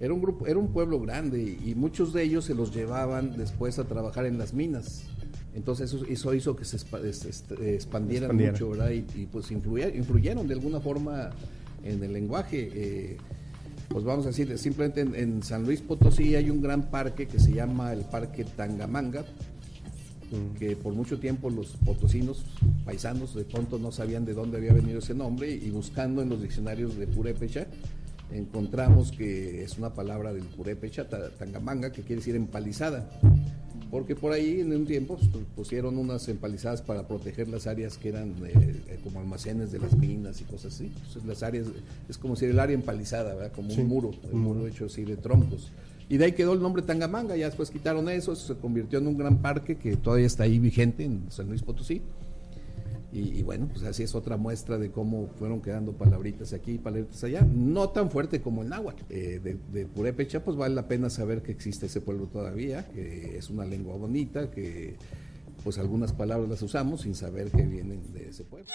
era un pueblo grande y muchos de ellos se los llevaban después a trabajar en las minas. Entonces eso hizo que se expandieran mucho, ¿verdad? Y pues influyeron de alguna forma en el lenguaje. Pues vamos a decir, simplemente en San Luis Potosí hay un gran parque que se llama el Parque Tangamanga, que por mucho tiempo los potosinos, paisanos, de pronto no sabían de dónde había venido ese nombre, y buscando en los diccionarios de purépecha encontramos que es una palabra del purépecha, Tangamanga, que quiere decir empalizada, porque por ahí en un tiempo pusieron unas empalizadas para proteger las áreas que eran como almacenes de las minas y cosas así. Entonces las áreas, es como si el área empalizada, ¿verdad? Como un muro hecho así de troncos. Y de ahí quedó el nombre Tangamanga. Ya después quitaron eso se convirtió en un gran parque que todavía está ahí vigente en San Luis Potosí. Y bueno, pues así es otra muestra de cómo fueron quedando palabritas aquí y palabritas allá, no tan fuerte como el náhuatl. De purépecha, pues vale la pena saber que existe ese pueblo todavía, que es una lengua bonita, que pues algunas palabras las usamos sin saber que vienen de ese pueblo.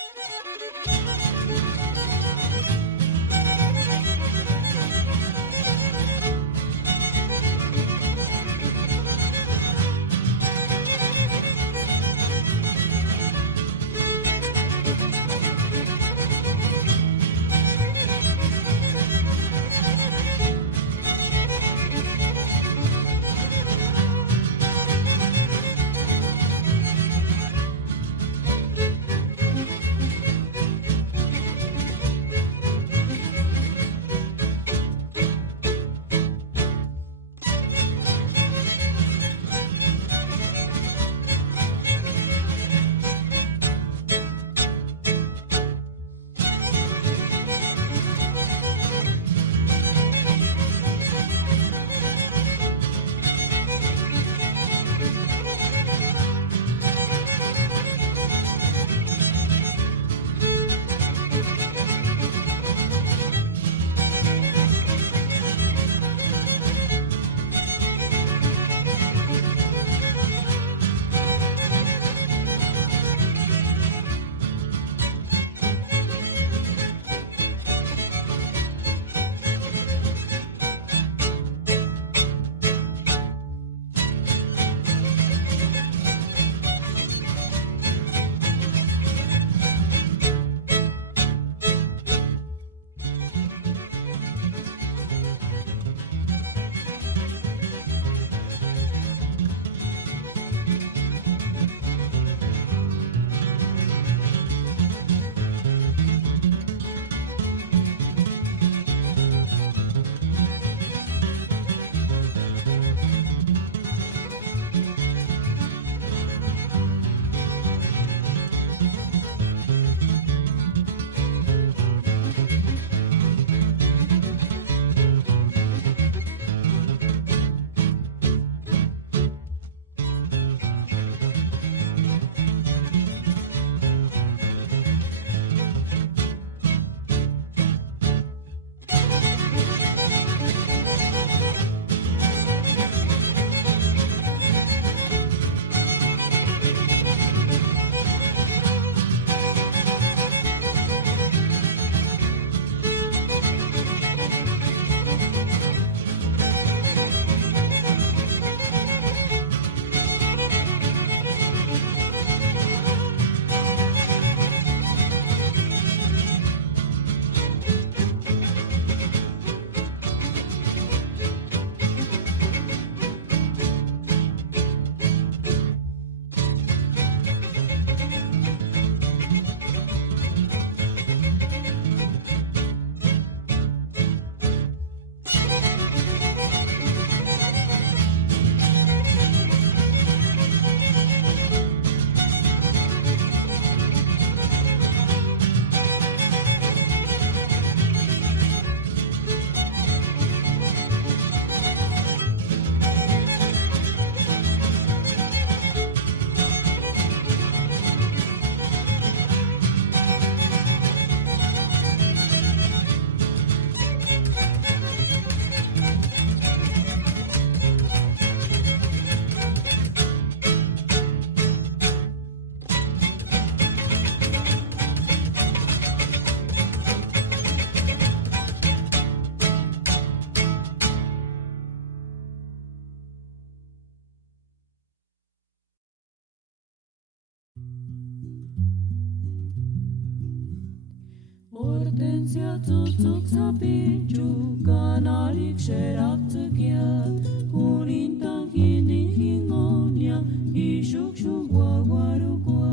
Hortensia tutuk sapichu kanarik sherak tsukia Hunintang hiningonia ishuk shungwa warukwa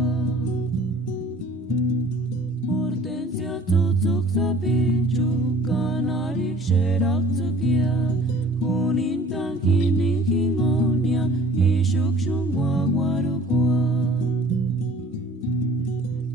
Hortensia tutuk sapichu kanarik sherak tsukia Hunintang hiningonia ishuk shungwa warukwa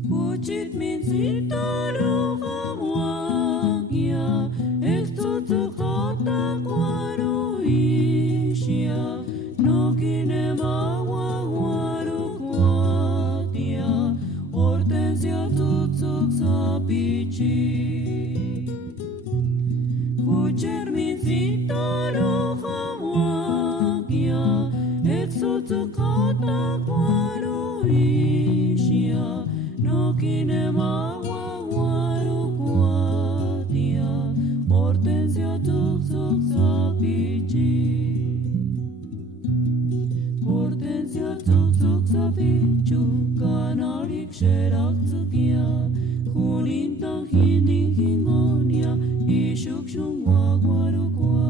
Kuchit min sitaru hamwagia Ektutu kata kwaru ishia Nokine mawa waru kwatia Hortensia tutsuk sapichi Kucher min sitaru hamwagia Ektutu kata kwaru ishia Nokine mawa waru kwatia Hortensia tuksuk sapichi Hortensia tuksuk sapichu Kanarik sherak tsukia Hunintang hiningonia Ishuk shungwa waru kwa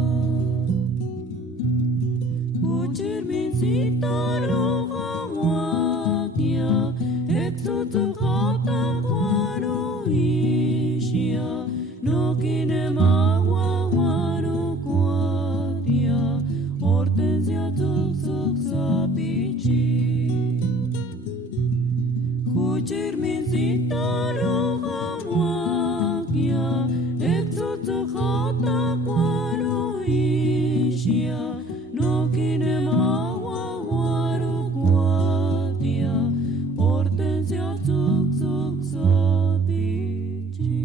Kuchir min sitaru hamwakia Ektutu kata kwaru ishia Nokine mawa waru kwatia Hortensia tuksuk sapichi Kuchir min sitaru hamwakia Ektutu kata kwaru ishia Nokine mawa waru kwatia Hortensia tuksuk sapichi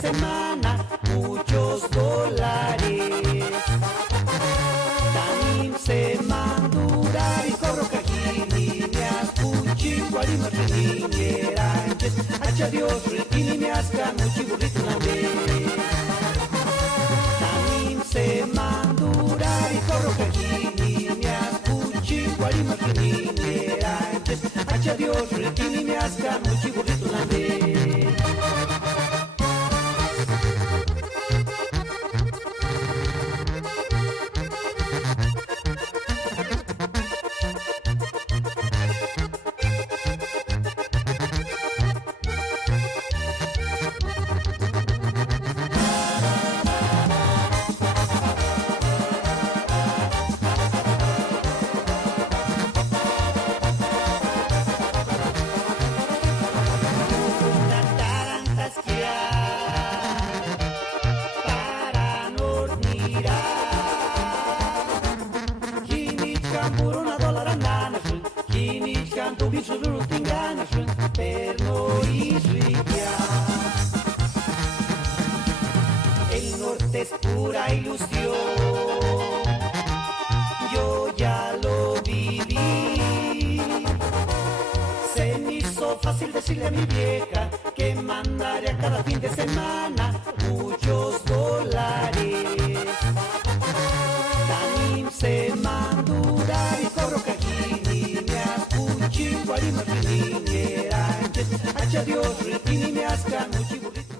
Semana finiñeranches, hacha Dios ritini me asca muchi burrito lambe. Tamim se mandurar y corro cajini me ascuchi guarima finiñeranches, hacha Dios ritini me asca muchi burrito lambe. El norte es pura ilusión, yo ya lo viví. Se me hizo fácil decirle a mi vieja que mandaría cada fin de semana muchos dólares. También se mandurar y corro cajini, me ascuchi, guarima finiñeranches, hacha Dios ritini me asca muchi burrito.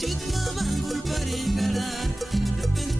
Chit mama, culpare cara, repente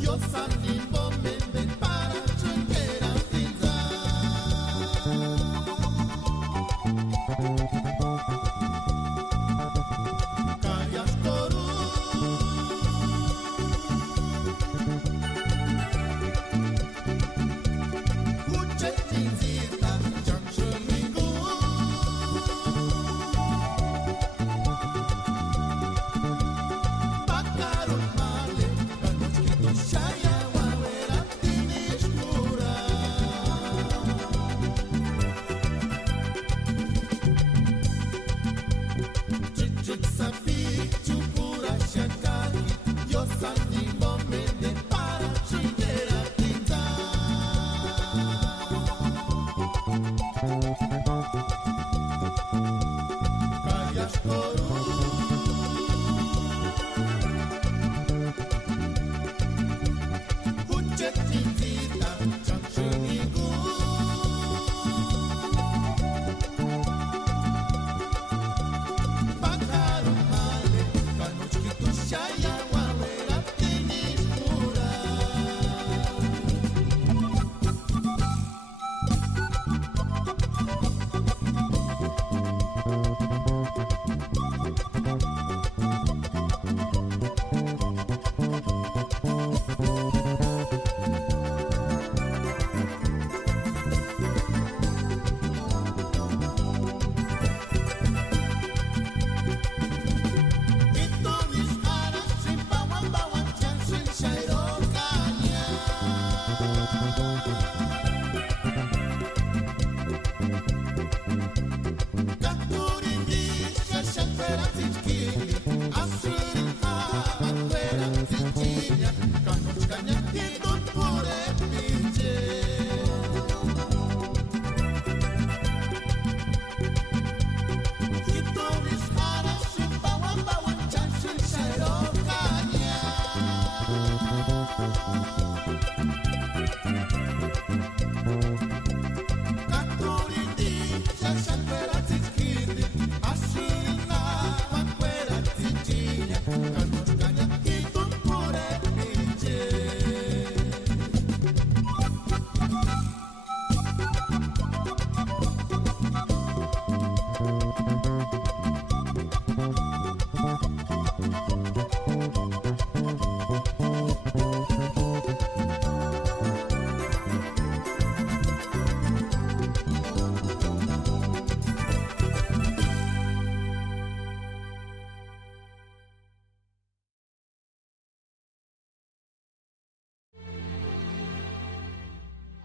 Yo salí bombe para chunquera.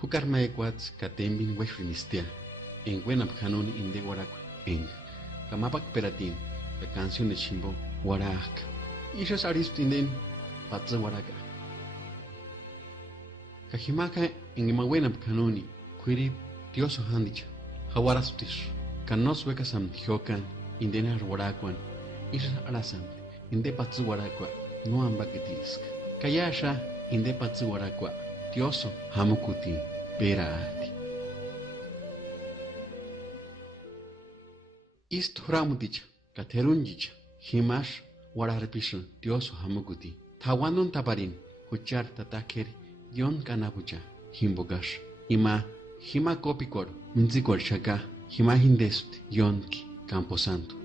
Hukar maekwats katembin wexrinistia. En Wenap Hanun inde Guaracua. En Kamapak Peratin, la canción de Chimbo, Guarac. Ishas Aristinden, Patza Guaraca. Kajimaka en Imawenap Kanuni, Quiri, Dioso Handicha, Hawarastis, Kanos Wekasam Tiokan, Indena Guaracuan, Ishas Arasam, Inde Patza Guaracua, no Ambaketisk. Kayasha, Inde Patza Guaracua, Dioso Hamukuti, Peraati. Ist Ramutich, Katerunjich, Himash, Wararpishan, Dioso Hamukuti, Tawanun Tabarin, Huchar Tatakeri, Yon Kanabucha, Himbogash, Ima, Hima Kopikor, Minzikor Shaka, Hima Hindest, Yonki, Camposanto.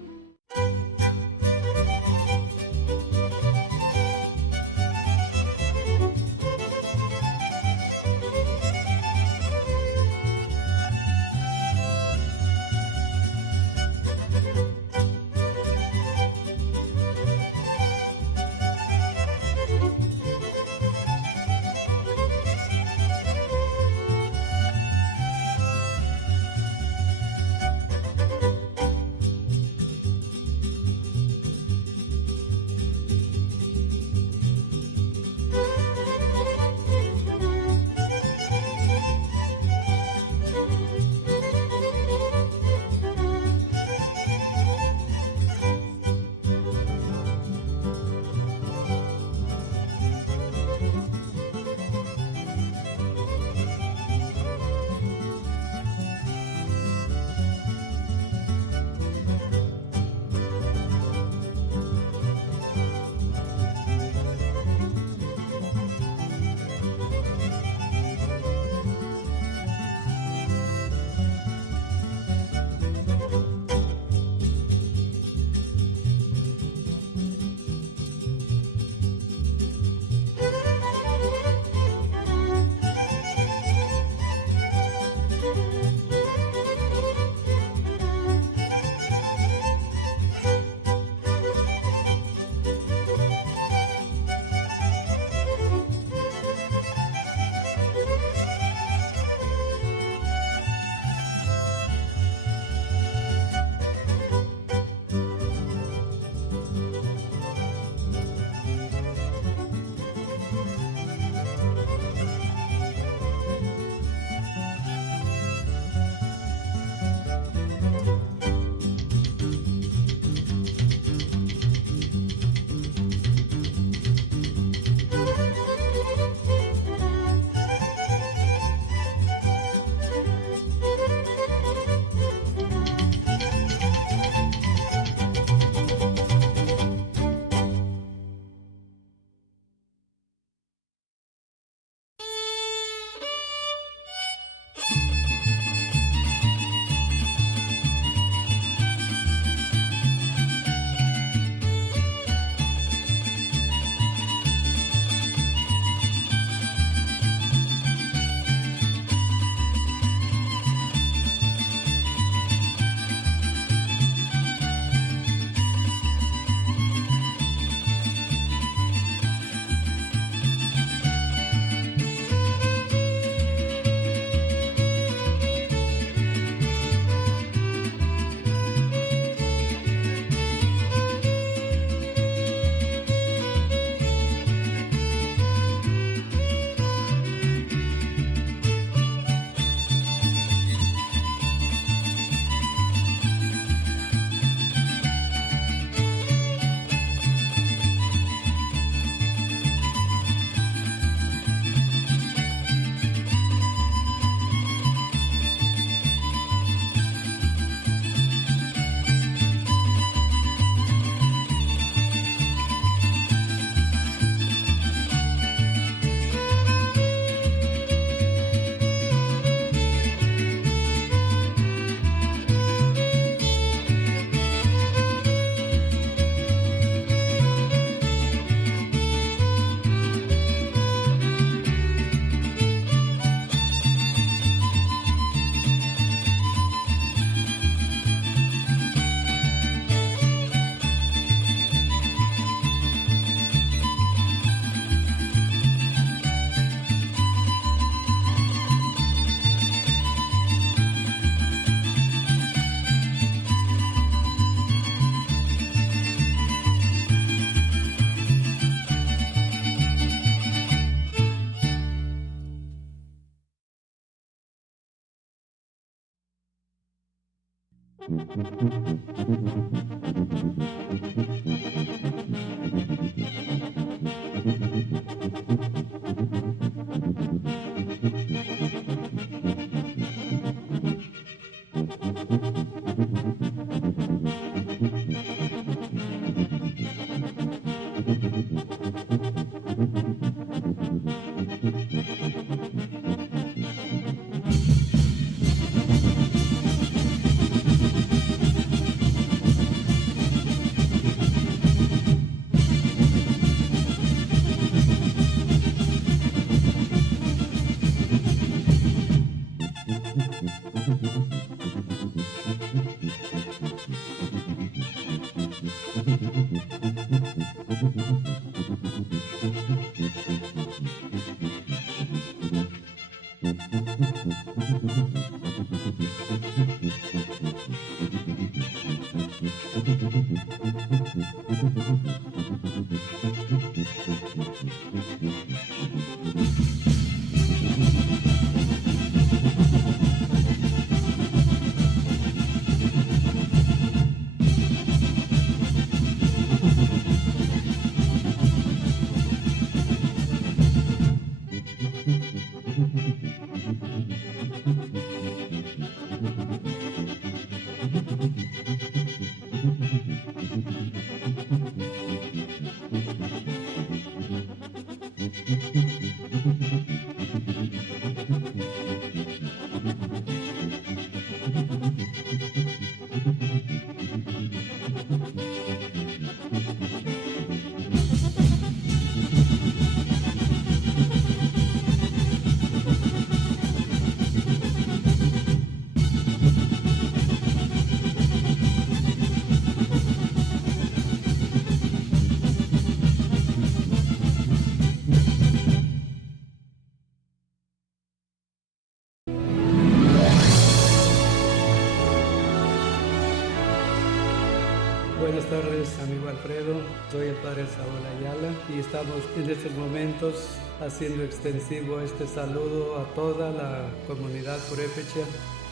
Buenas tardes, amigo Alfredo. Soy el padre Saúl Ayala y estamos en estos momentos haciendo extensivo este saludo a toda la comunidad purépecha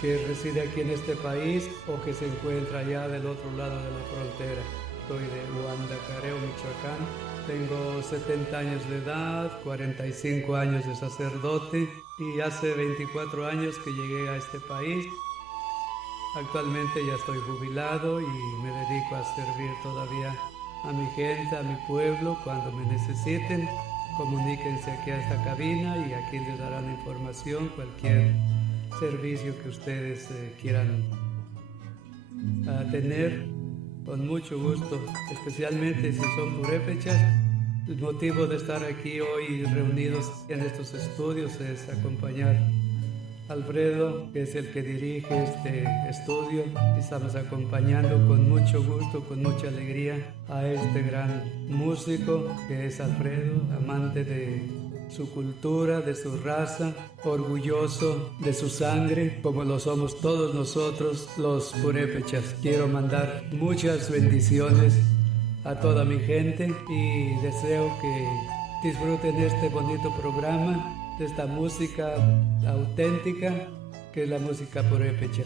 que reside aquí en este país o que se encuentra allá del otro lado de la frontera. Soy de Huandacareo, Michoacán. Tengo 70 años de edad, 45 años de sacerdote y hace 24 años que llegué a este país. Actualmente ya estoy jubilado y me dedico a servir todavía a mi gente, a mi pueblo. Cuando me necesiten, comuníquense aquí a esta cabina y aquí les darán información, cualquier servicio que ustedes quieran tener, con mucho gusto, especialmente si son purépechas. El motivo de estar aquí hoy reunidos en estos estudios es acompañar a Alfredo, que es el que dirige este estudio. Estamos acompañando con mucho gusto, con mucha alegría a este gran músico que es Alfredo, amante de su cultura, de su raza, orgulloso de su sangre, como lo somos todos nosotros los purépechas. Quiero mandar muchas bendiciones a toda mi gente y deseo que disfruten este bonito programa, de esta música auténtica que es la música purépecha,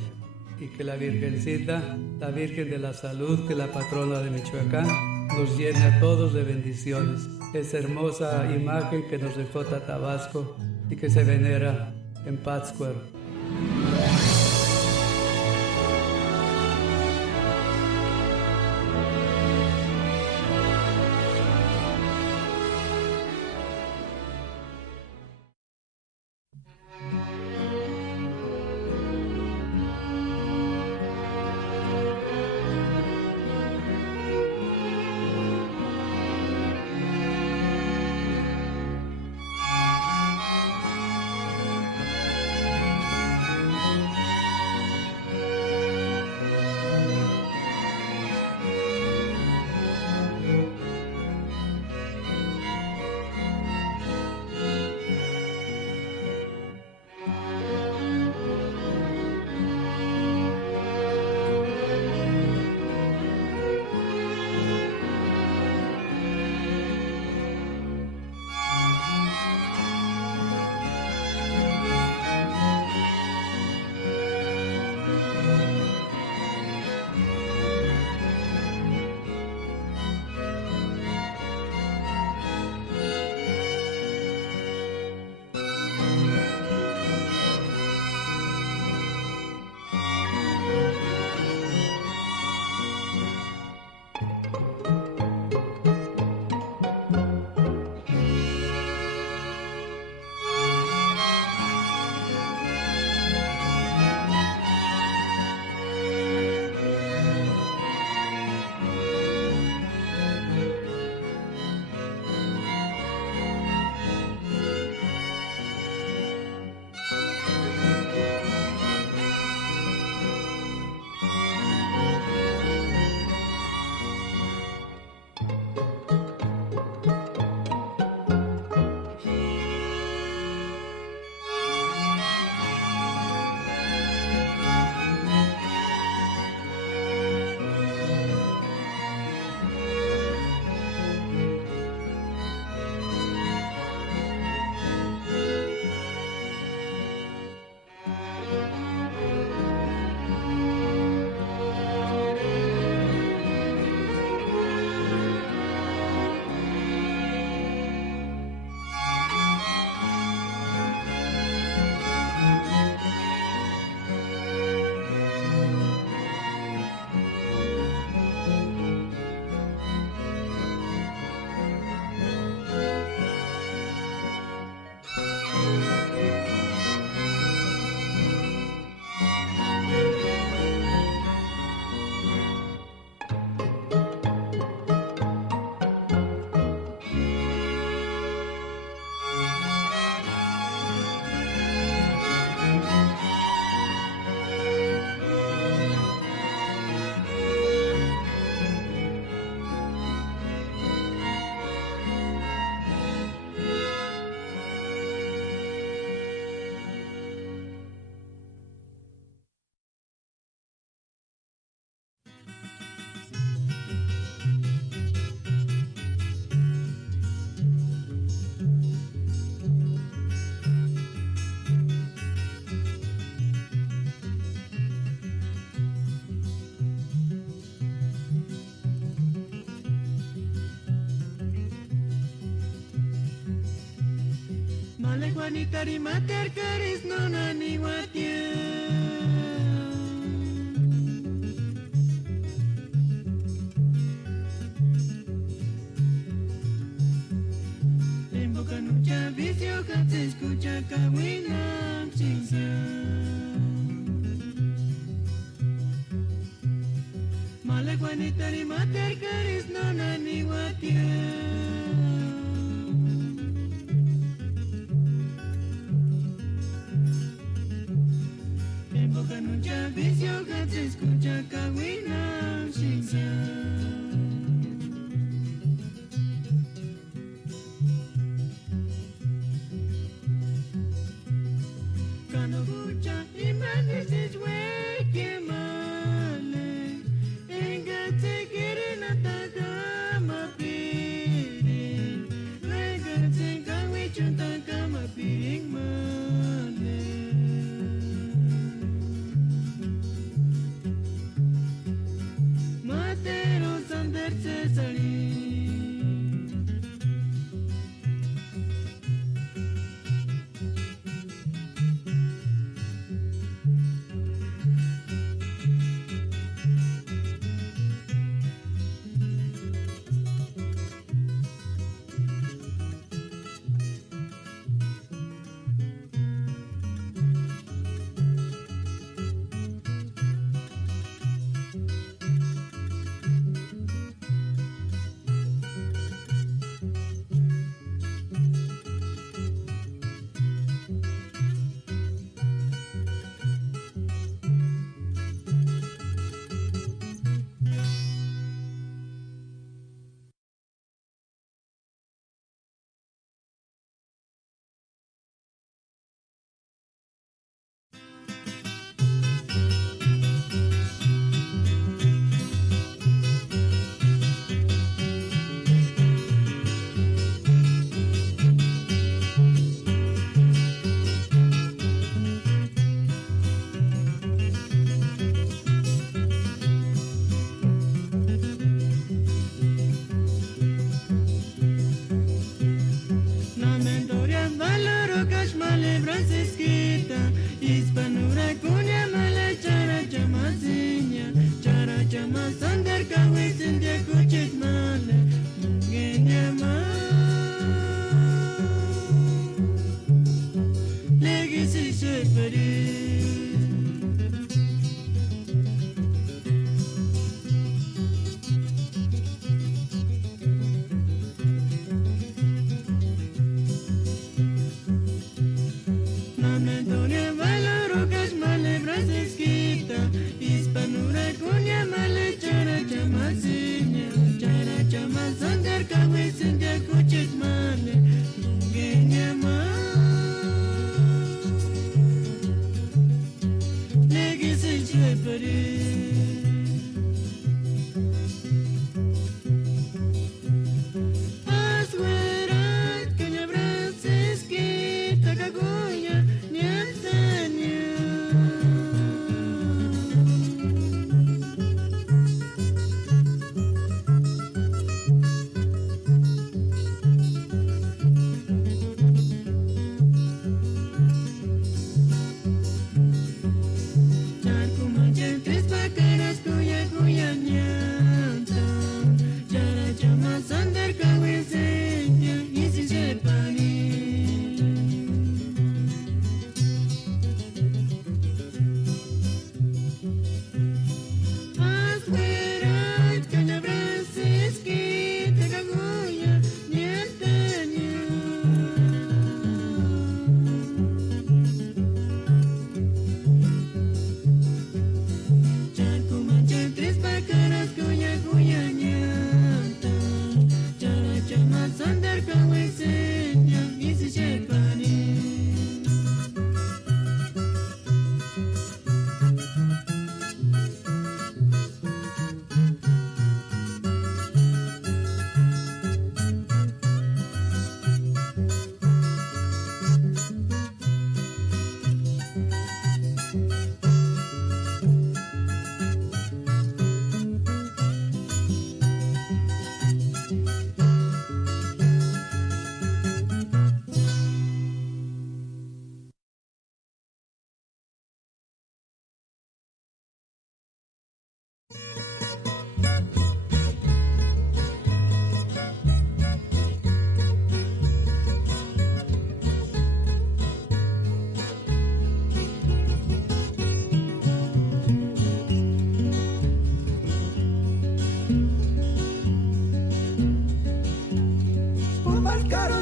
y que la Virgencita, la Virgen de la Salud, que es la patrona de Michoacán, nos llene a todos de bendiciones. Esa hermosa imagen que nos dejó Tabasco y que se venera en Pátzcuaro. Male Juanita y mater caris no nani guatia. En boca nucha vicio que se escucha cahuina chinsa. Male Juanita y mater caris no nani guatia. Nucha vicio que se escucha cahuina shinsa. Cuando escucha y me dices güey que male, en que te quieren atacar ma pirin, luego se cahuichunta cama pirin male. Materos anderse salir.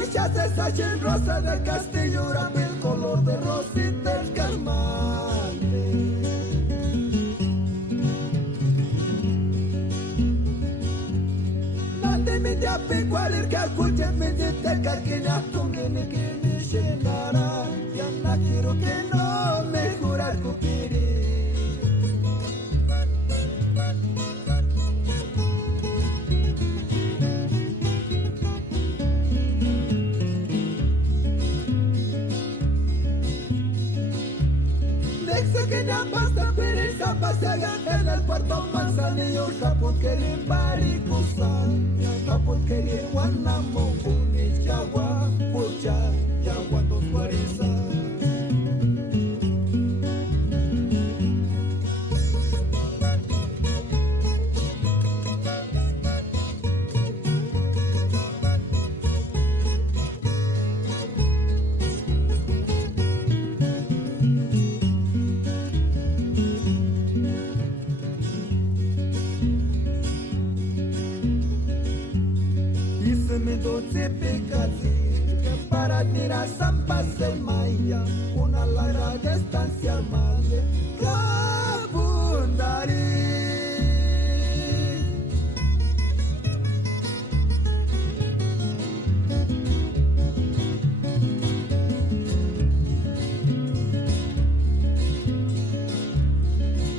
Flechas de sachet rosa del castillo, urame el color de rosita el calmante. Nande mi diapi cualir que acuche mi dite calquina tungene que ni llenará. Ya no quiero que no me jura cupiri. Que ya basta pereza pasear en el puerto Manzanillo, Japón quería Maricusan, Japón quería Guanamo, Punis, Yagua, Pucha, Yagua, dos Guarizas. Para tirar zampas en Maya, una larga distancia más de Cabundari.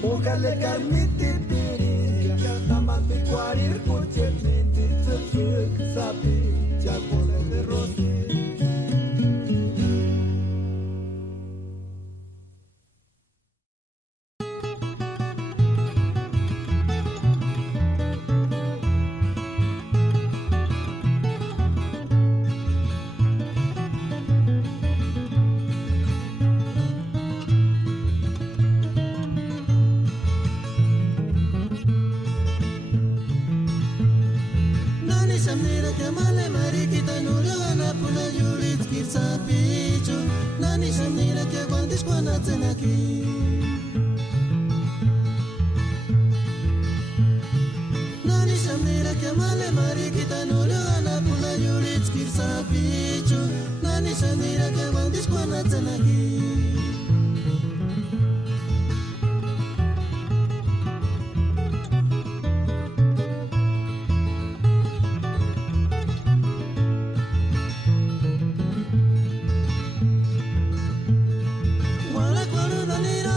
Ojalá que admitir piri, tamante cuarir cuche menti, tzutzuk sapi, chapole de rosy. Wala kwalu danira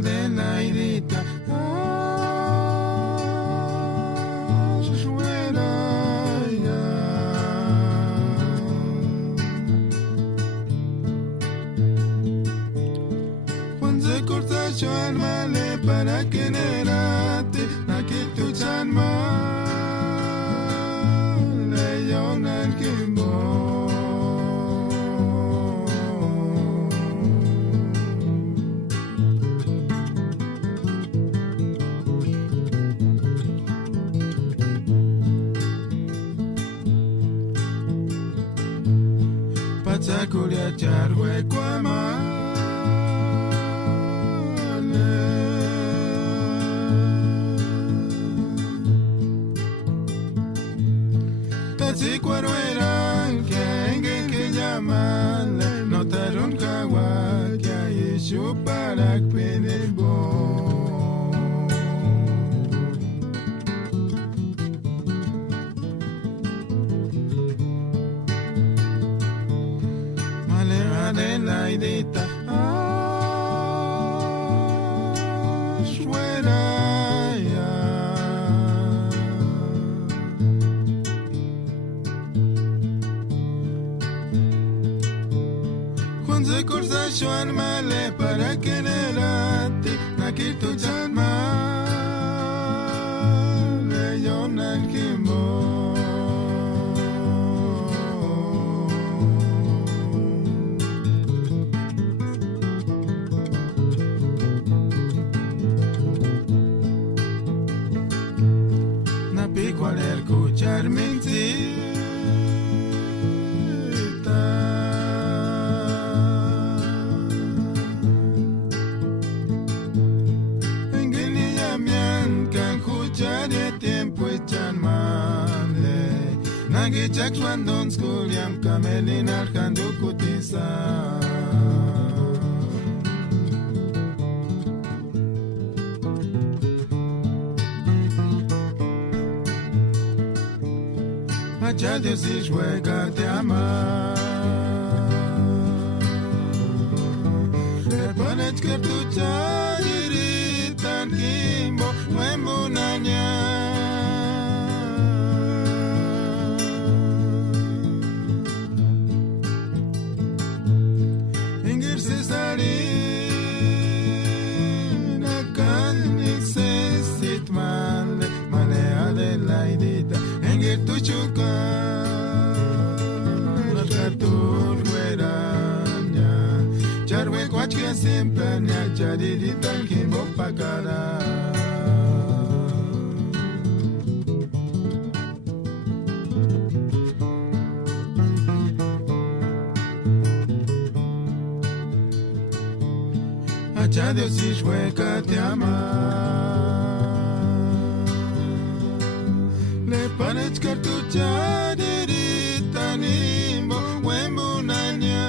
Adelaidita. Juan se corta yo al male para que nerate, na que tu chan mal, le yon al kimbo. Pachaculia charwe cuama. Si cuaruera que llaman notaron kawa que hay su para el bo malera de la idita Joan male para que nerate na que tu chan male yon al kimbo na pico al escuchar mentir Jack Swandon School Yam Kamelin Arkandu Kutisa Hacha Dios y juega te ama Le pones que tu charitan kimbo Wembunanya Siempre ni a charirita el kimbo pa' cara. Hacha Dios y juega te ama. Le pones que tu charirita nimbo huemunaña.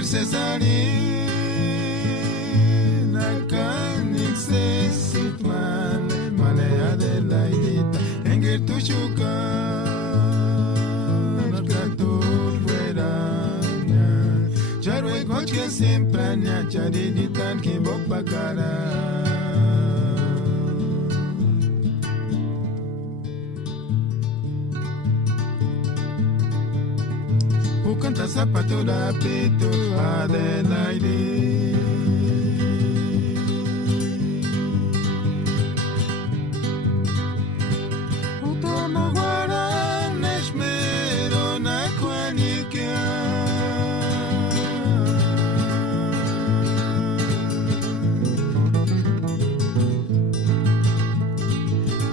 Cesarina canik se sitman malea de la idita engir tu chuka narkatur veranya charwe coche siempre nya chariditan kimbo pakara canta zapato da pito Adelaide Utama guaran esmero na kwanikia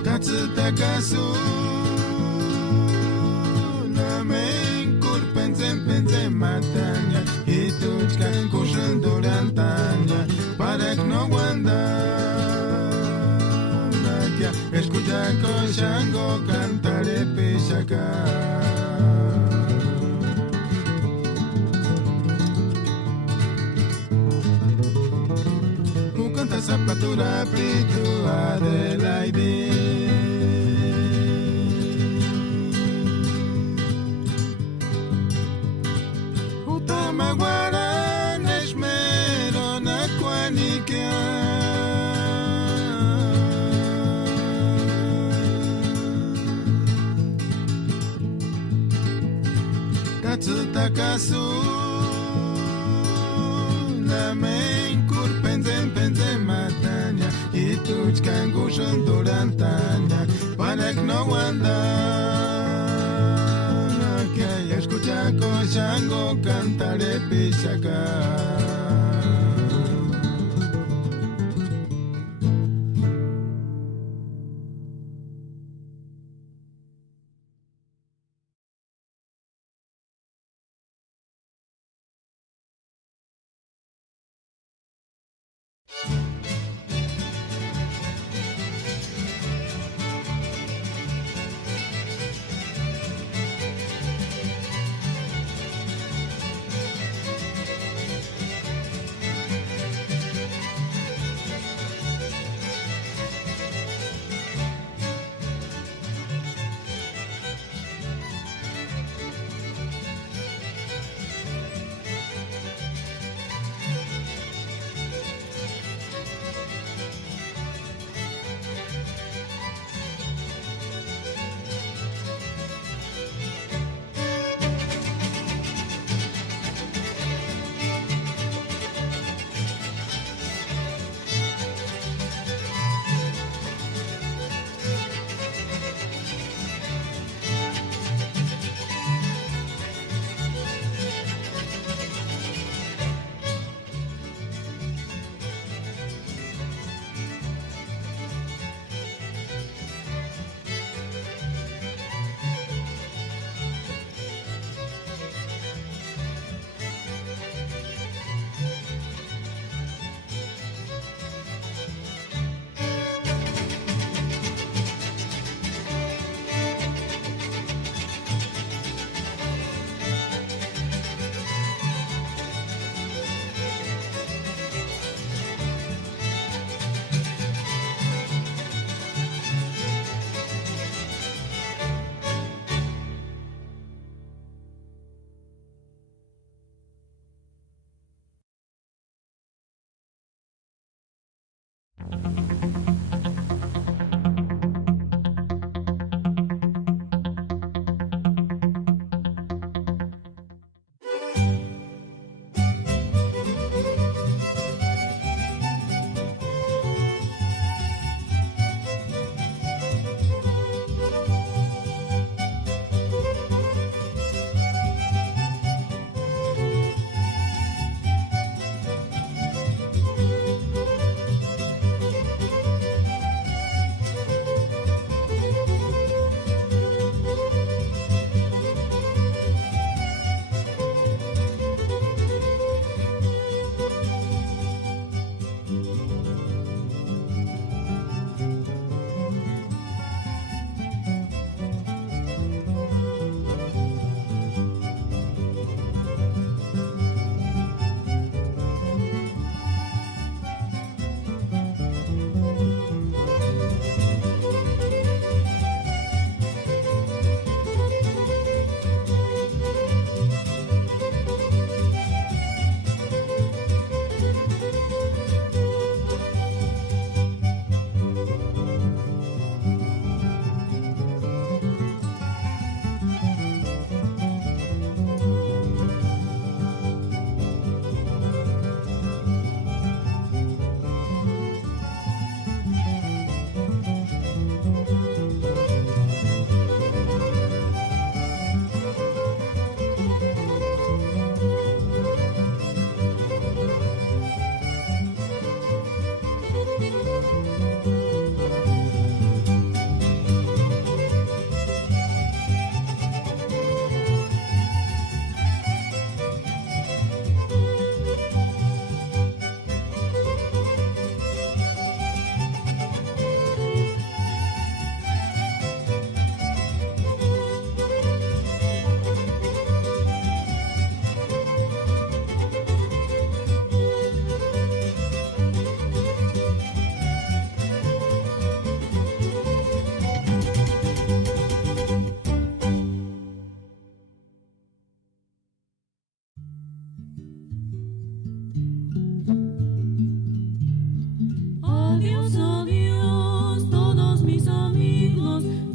Katsuta kasu Pense matanya y tuchka kushan durantanya para que no guandaria escucha koshango cantare pishaka canta zapatura pito Adelaide kasu namen kurpenzen penzen matanya ituchkan kushon durantanya panak no wanda que escucha cochango cantaré pichaca.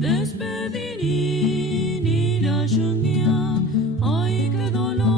Despedí ni la lluvia, ay qué dolor.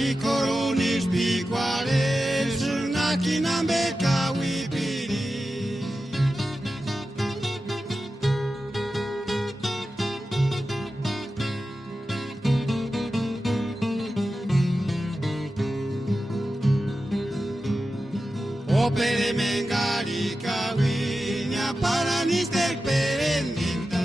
Kahi koronis biguares nakinambe kawipiri. Opere mengari kawinya para nistek perendinta.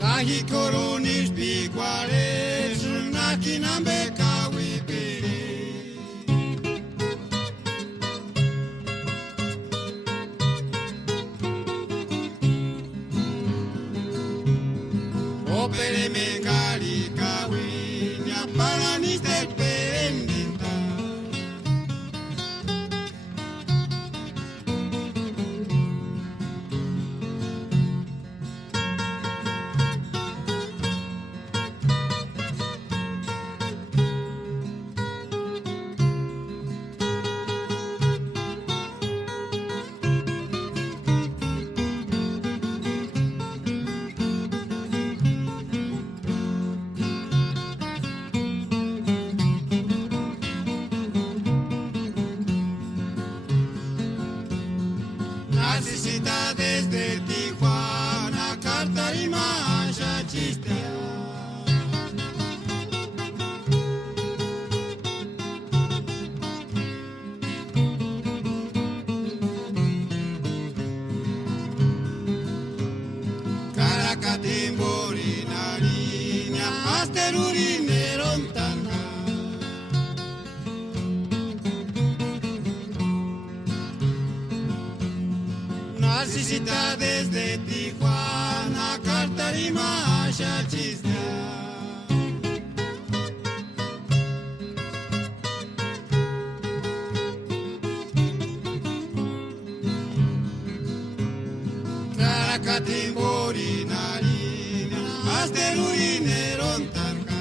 Kahi koronis biguares nakinambe kawipiri. Opere mengari kawinya para nistek perendinta. Necesidades de Tijuana, Cartarima, Chachistea. Caracatimbori, Nariña, Asteruri, Nerontana. Necesidades de Tijuana, Cartarima, Chachistea. Caracatimbori, Nariña, Asteruri, Nerontana.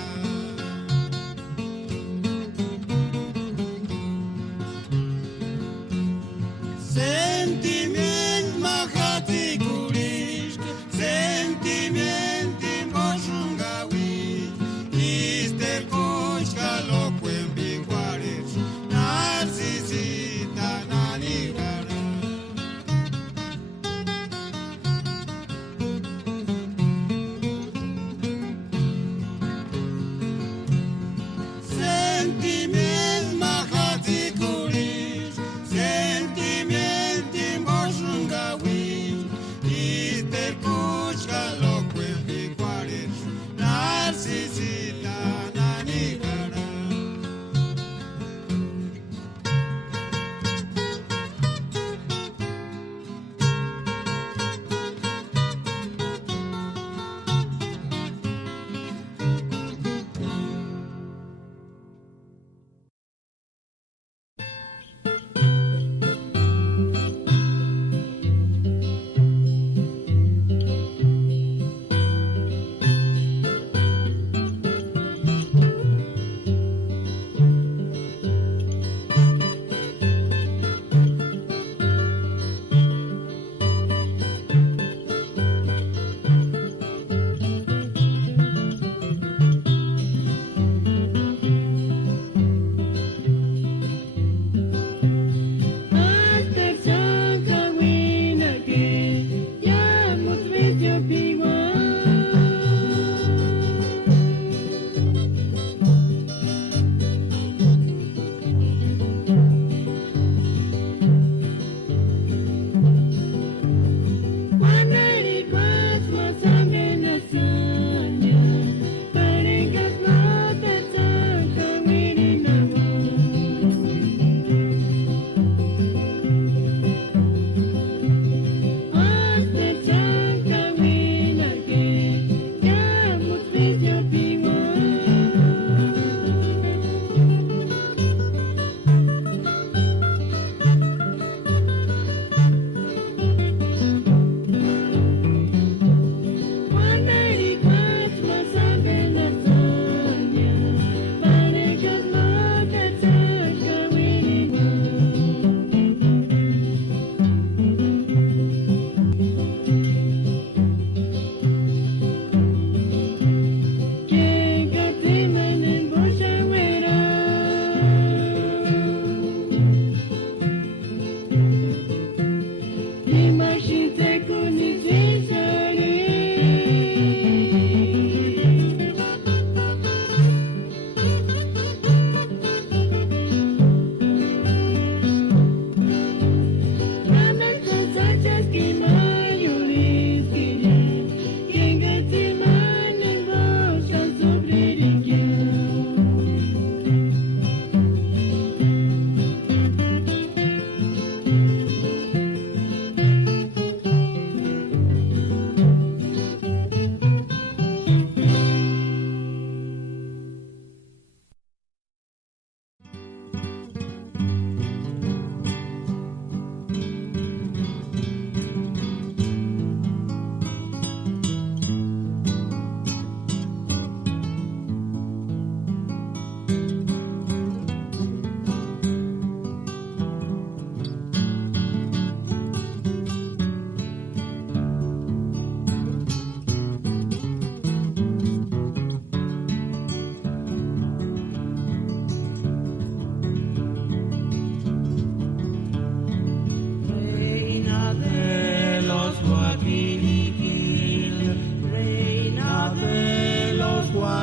Sentiment mahati kurish, sentiment moshungawi, ister koshka loquen biguares, narcisita nanigara.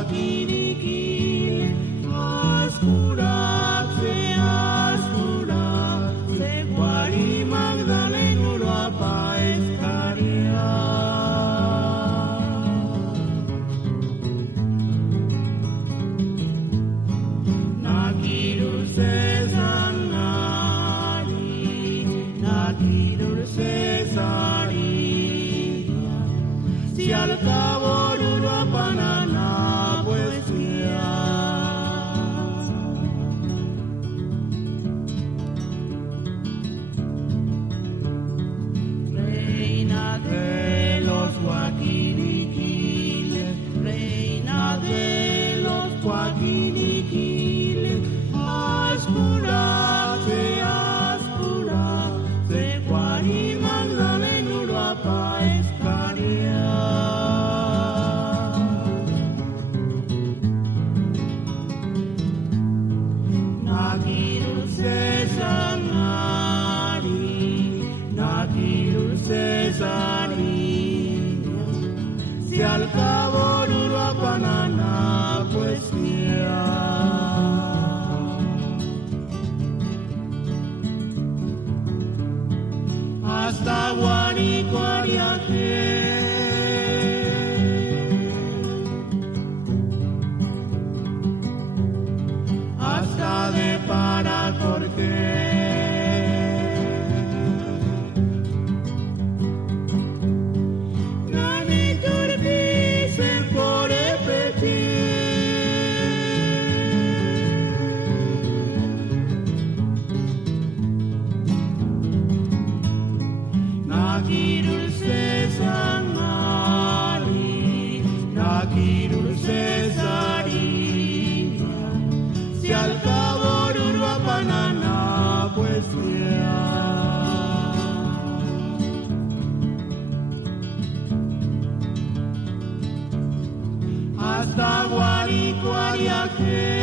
guaquiriquil, ascuratse, guari Magdaleno lo apaescaria. Nakirul Cesari, si al cabo no apanana pues ya. Reina de los guaquiriquiles, reina de los guaquiriquiles, ascurate, guari Magdaleno lo apaescaria. Nakirul Cesari, si al cabo no apanana pues ya. Hasta Guariaque, hasta de Paracorte, Nani Turquís en Purepecha, Nakirul Cesari, si al cabo no apanana pues ya. Hasta Guariaque,